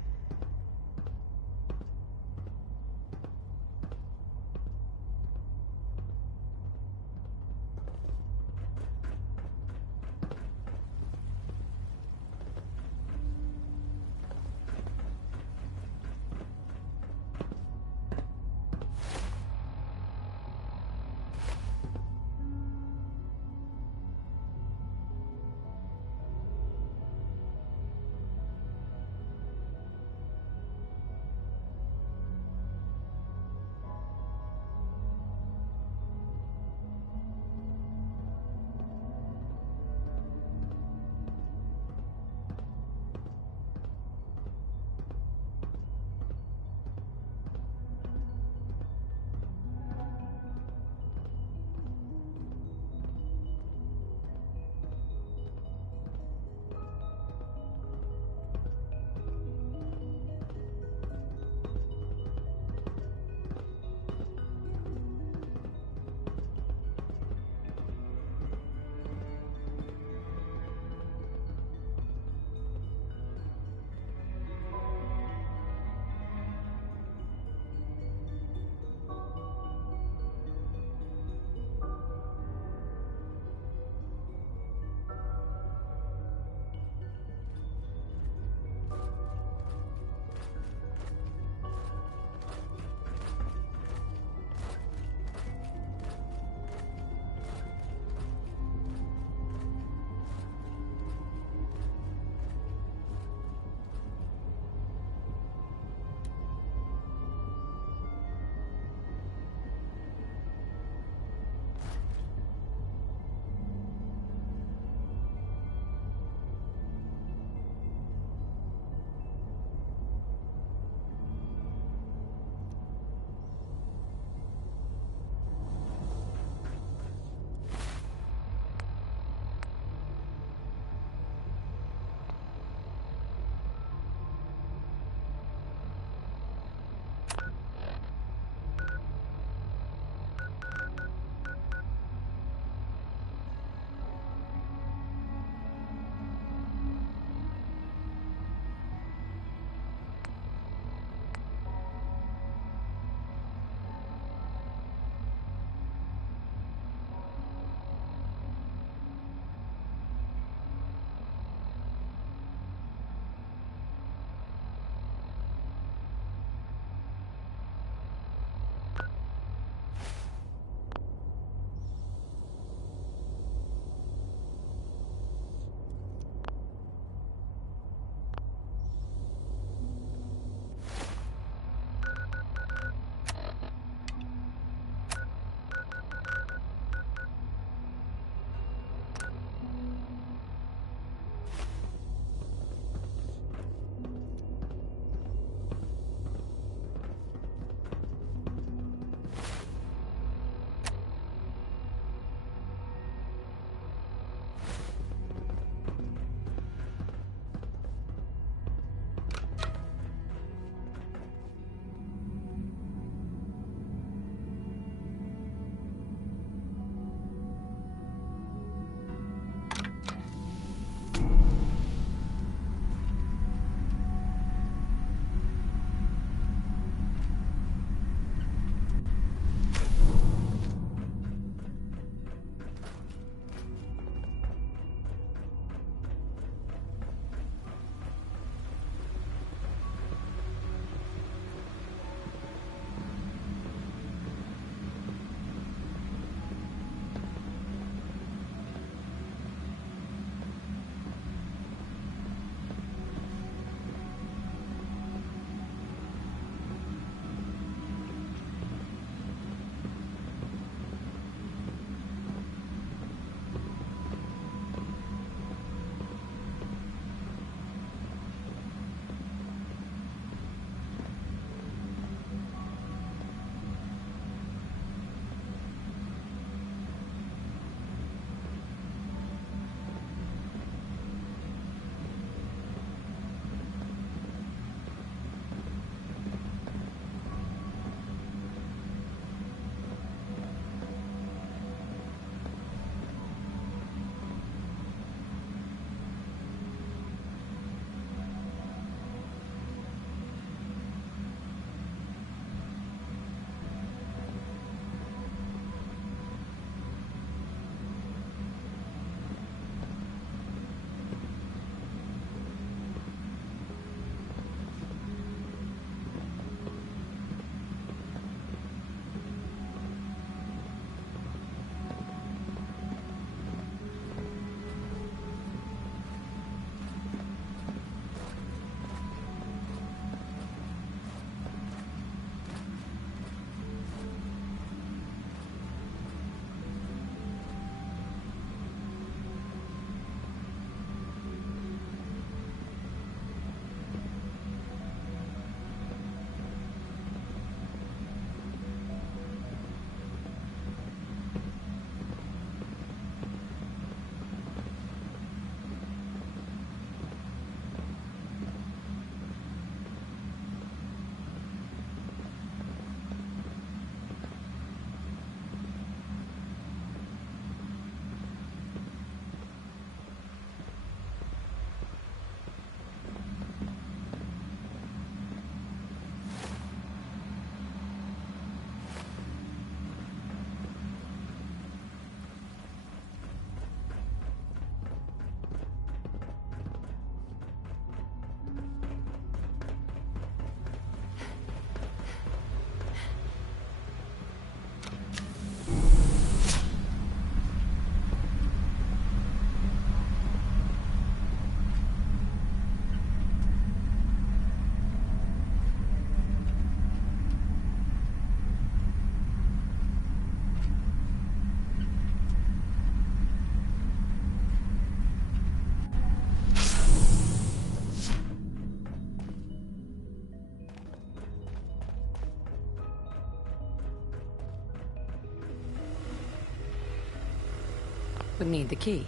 Would need the key.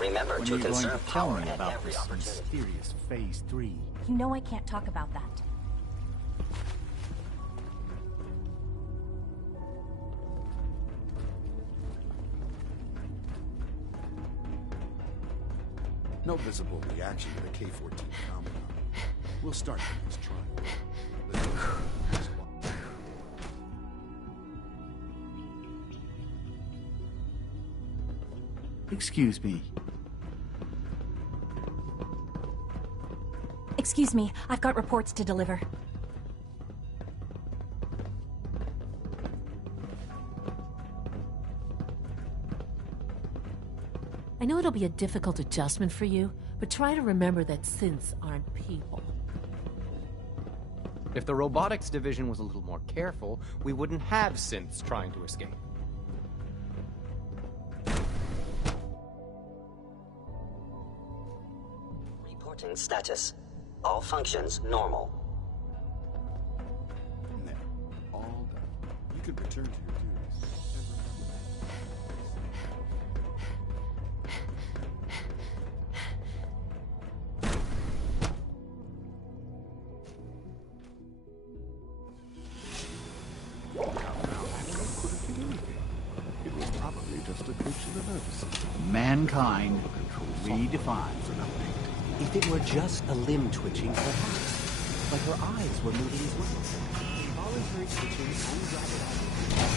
Remember When to are you going to conserve tell power me at about every this opportunity. mysterious Phase 3? You know I can't talk about that. No visible reaction to the K-14 phenomenon. We'll start the next trial. Let's go. Excuse me. Excuse me, I've got reports to deliver. I know it'll be a difficult adjustment for you, but try to remember that synths aren't people. If the robotics division was a little more careful, we wouldn't have synths trying to escape. Reporting status. All functions normal. There. All done. You can return to your duties. It was probably just a glitch in the nervous system. Mankind redefined. If it were just a limb twitching, perhaps. But her eyes were moving as well. Involuntary twitching and rapid eye movement.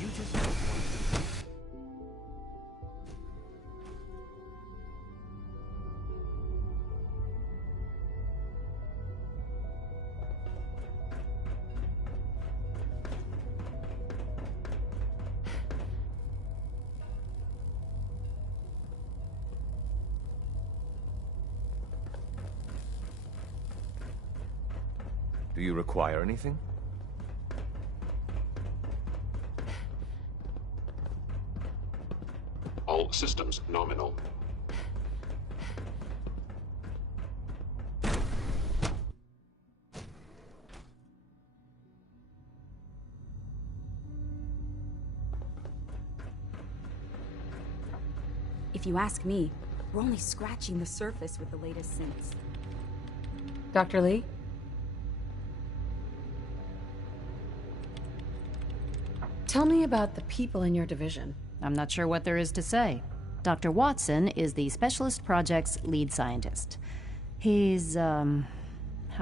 You just don't want to. Do you require anything? All systems nominal. If you ask me, we're only scratching the surface with the latest synths. Dr. Lee? Tell me about the people in your division. I'm not sure what there is to say. Dr. Watson is the Specialist Project's lead scientist. He's, how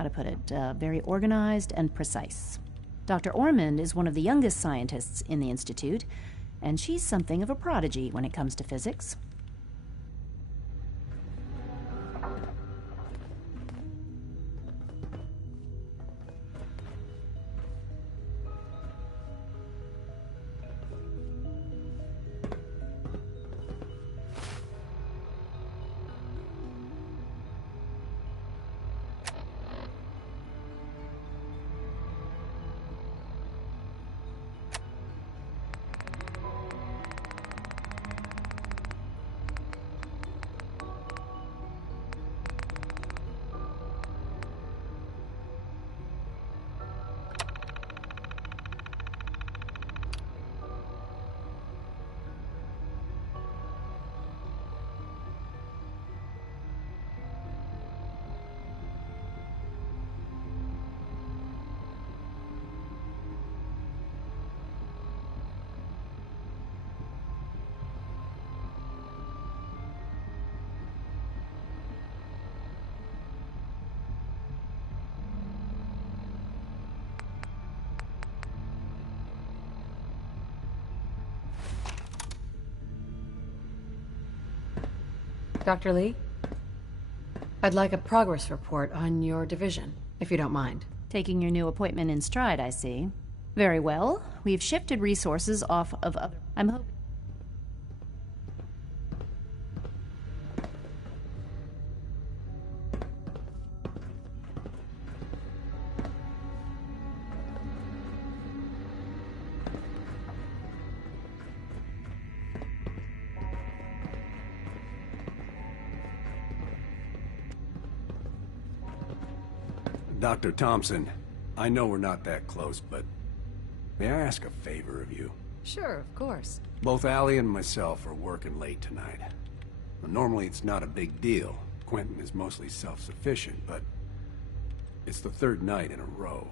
to put it, very organized and precise. Dr. Ormond is one of the youngest scientists in the Institute, and she's something of a prodigy when it comes to physics. Dr. Lee? I'd like a progress report on your division, if you don't mind. Taking your new appointment in stride, I see. Very well. We've shifted resources off of other... I'm hoping... Dr. Thompson, I know we're not that close, but may I ask a favor of you? Sure, of course. Both Allie and myself are working late tonight. Well, normally it's not a big deal. Quentin is mostly self-sufficient, but it's the third night in a row.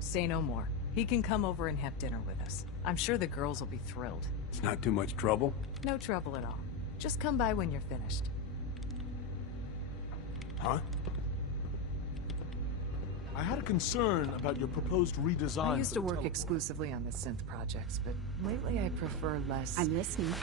Say no more. He can come over and have dinner with us. I'm sure the girls will be thrilled. It's not too much trouble? No trouble at all. Just come by when you're finished. Huh? I had a concern about your proposed redesign. I used for to the work exclusively on the synth projects, but lately I prefer less... I'm listening.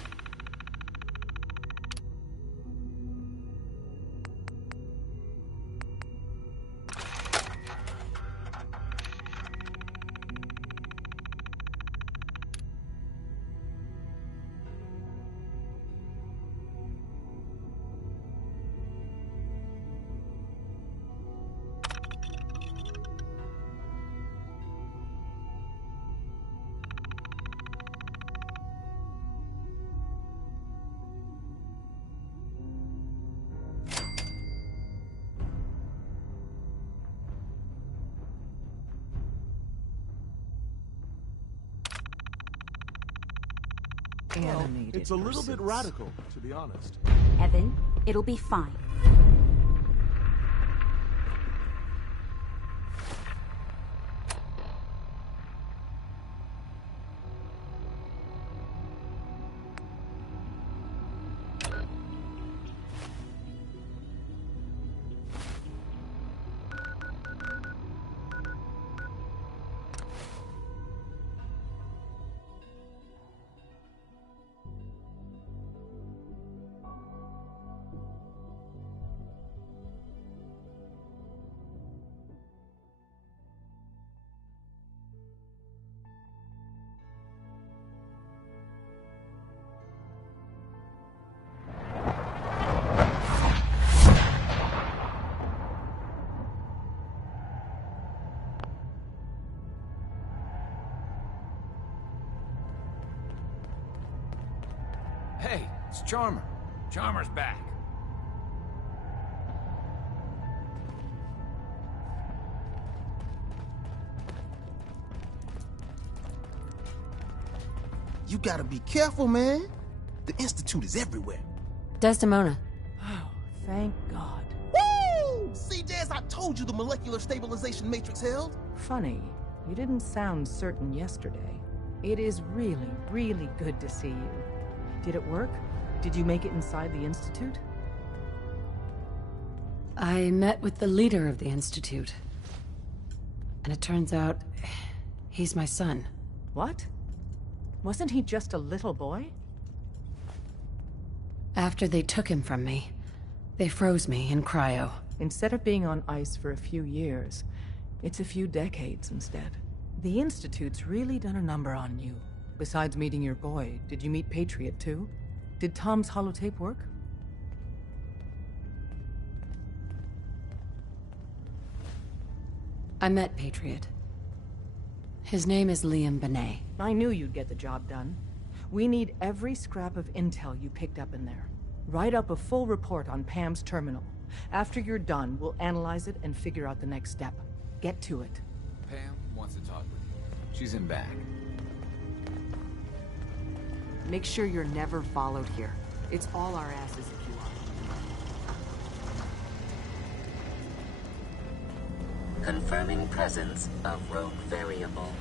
Animated It's a little bit pursuits. radical, to be honest. Evan, it'll be fine. Hey, It's Charmer. Charmer's back. You gotta be careful, man. The Institute is everywhere. Desdemona. Oh, thank God. Woo! CJ, as I told you, the molecular stabilization matrix held. Funny, you didn't sound certain yesterday. It is really, really good to see you. Did it work? Did you make it inside the Institute? I met with the leader of the Institute. And it turns out, he's my son. What? Wasn't he just a little boy? After they took him from me, they froze me in cryo. Instead of being on ice for a few years, it's a few decades instead. The Institute's really done a number on you. Besides meeting your boy, did you meet Patriot too? Did Tom's holotape work? I met Patriot. His name is Liam Benet. I knew you'd get the job done. We need every scrap of intel you picked up in there. Write up a full report on Pam's terminal. After you're done, we'll analyze it and figure out the next step. Get to it. Pam wants to talk with you. She's in back. Make sure you're never followed here. It's all our asses if you are. Confirming presence of rogue variable.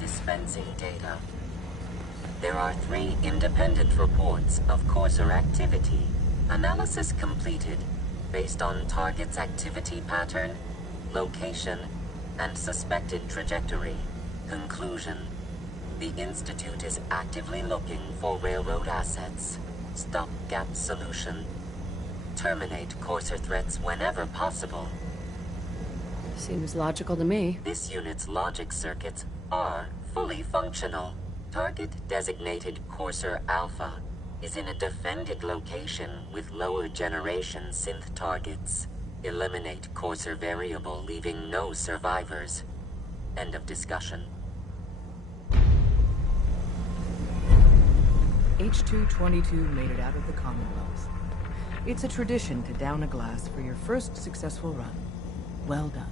Dispensing data. There are 3 independent reports of Courser activity. Analysis completed based on target's activity pattern, location, and suspected trajectory. Conclusion. The Institute is actively looking for railroad assets. Stopgap solution. Terminate Courser threats whenever possible. Seems logical to me. This unit's logic circuits are fully functional. Target designated Courser Alpha is in a defended location with lower generation synth targets. Eliminate Courser variable, leaving no survivors. End of discussion. H-222 made it out of the Commonwealth. It's a tradition to down a glass for your first successful run. Well done.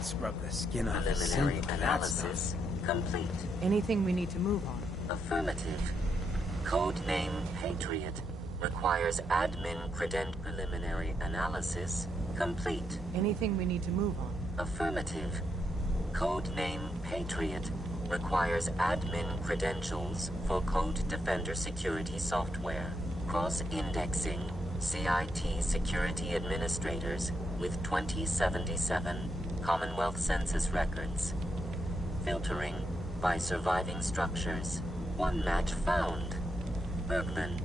Scrub the skin off the Preliminary synth, that analysis complete. Anything we need to move on? Affirmative. Codename Patriot requires admin credent. Preliminary analysis complete. Anything we need to move on? Affirmative. Codename Patriot requires admin credentials for Code Defender security software. Cross-indexing CIT security administrators with 2077 Commonwealth Census records. Filtering by surviving structures. One match found. Bergman,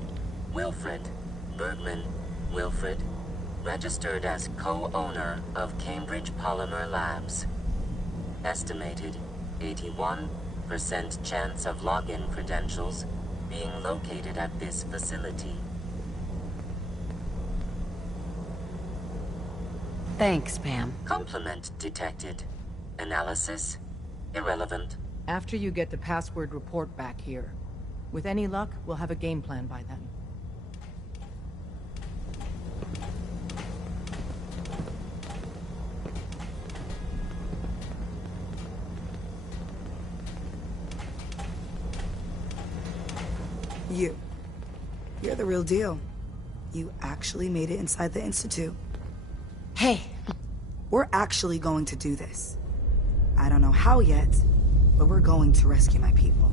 Wilfred. Bergman, Wilfred. Registered as co-owner of Cambridge Polymer Labs. Estimated 81% chance of login credentials being located at this facility. Thanks, Pam. Complement detected. Analysis irrelevant. After you get the password report back here. With any luck, we'll have a game plan by then. You're the real deal. You actually made it inside the Institute. Hey! We're actually going to do this. I don't know how yet, but we're going to rescue my people.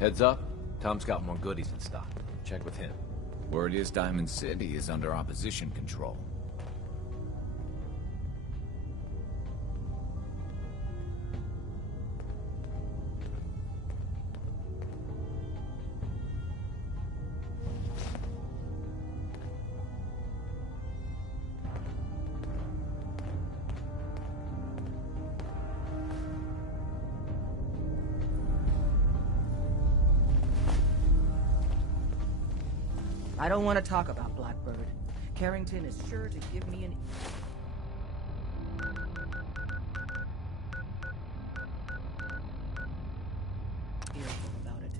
Heads up, Tom's got more goodies in stock. Check with him. Word is Diamond City is under opposition control. I don't want to talk about Blackbird. Carrington is sure to give me an... earful about it.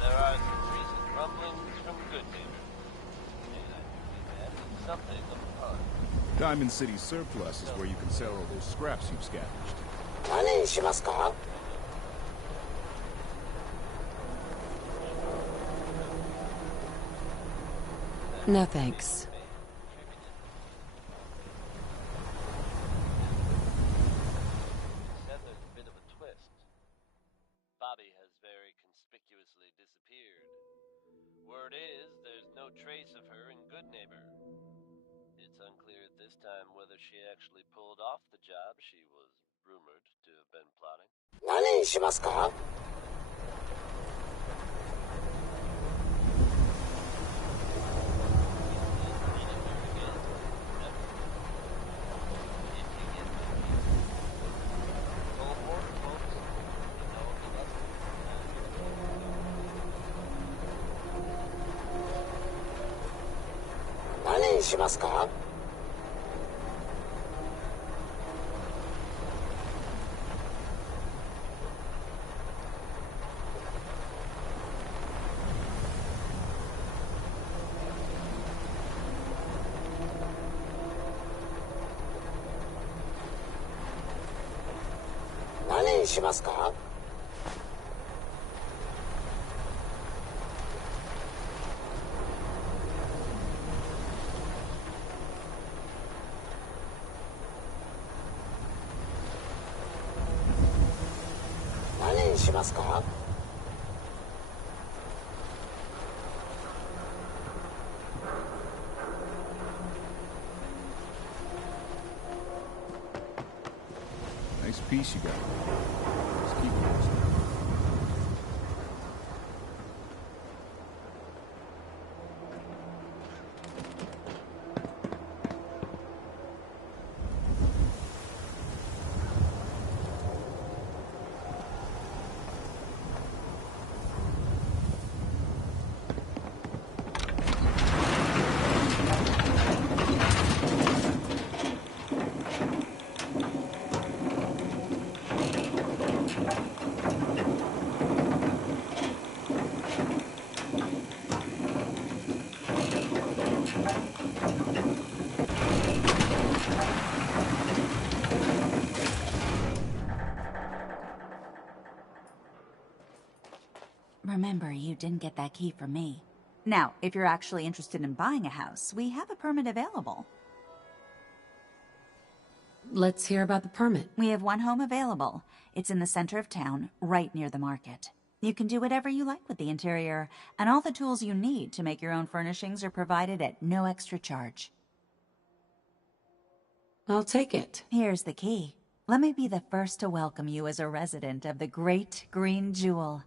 There are some recent rumblings from good neighbors. That is something of a pun. Diamond City surplus is where you can sell all those scraps you've scavenged. No thanks. Said there's a bit of a twist. Bobby has very conspicuously disappeared. Word is there's no trace of her in Good Neighbor. It's unclear at this time whether she actually pulled off the job she was rumored to have been plotting. Nice piece you got. Just keep it. Remember, you didn't get that key from me. Now, if you're actually interested in buying a house, we have a permit available. Let's hear about the permit. We have one home available. It's in the center of town, right near the market. You can do whatever you like with the interior, and all the tools you need to make your own furnishings are provided at no extra charge. I'll take it. Here's the key. Let me be the first to welcome you as a resident of the Great Green Jewel.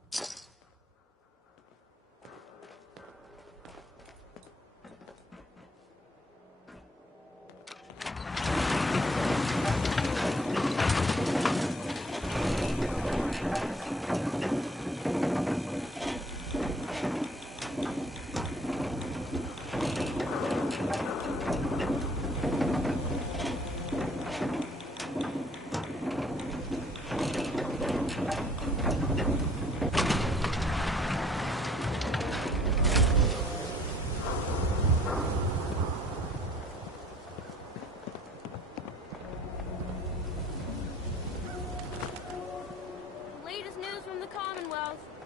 Latest news from the Commonwealth.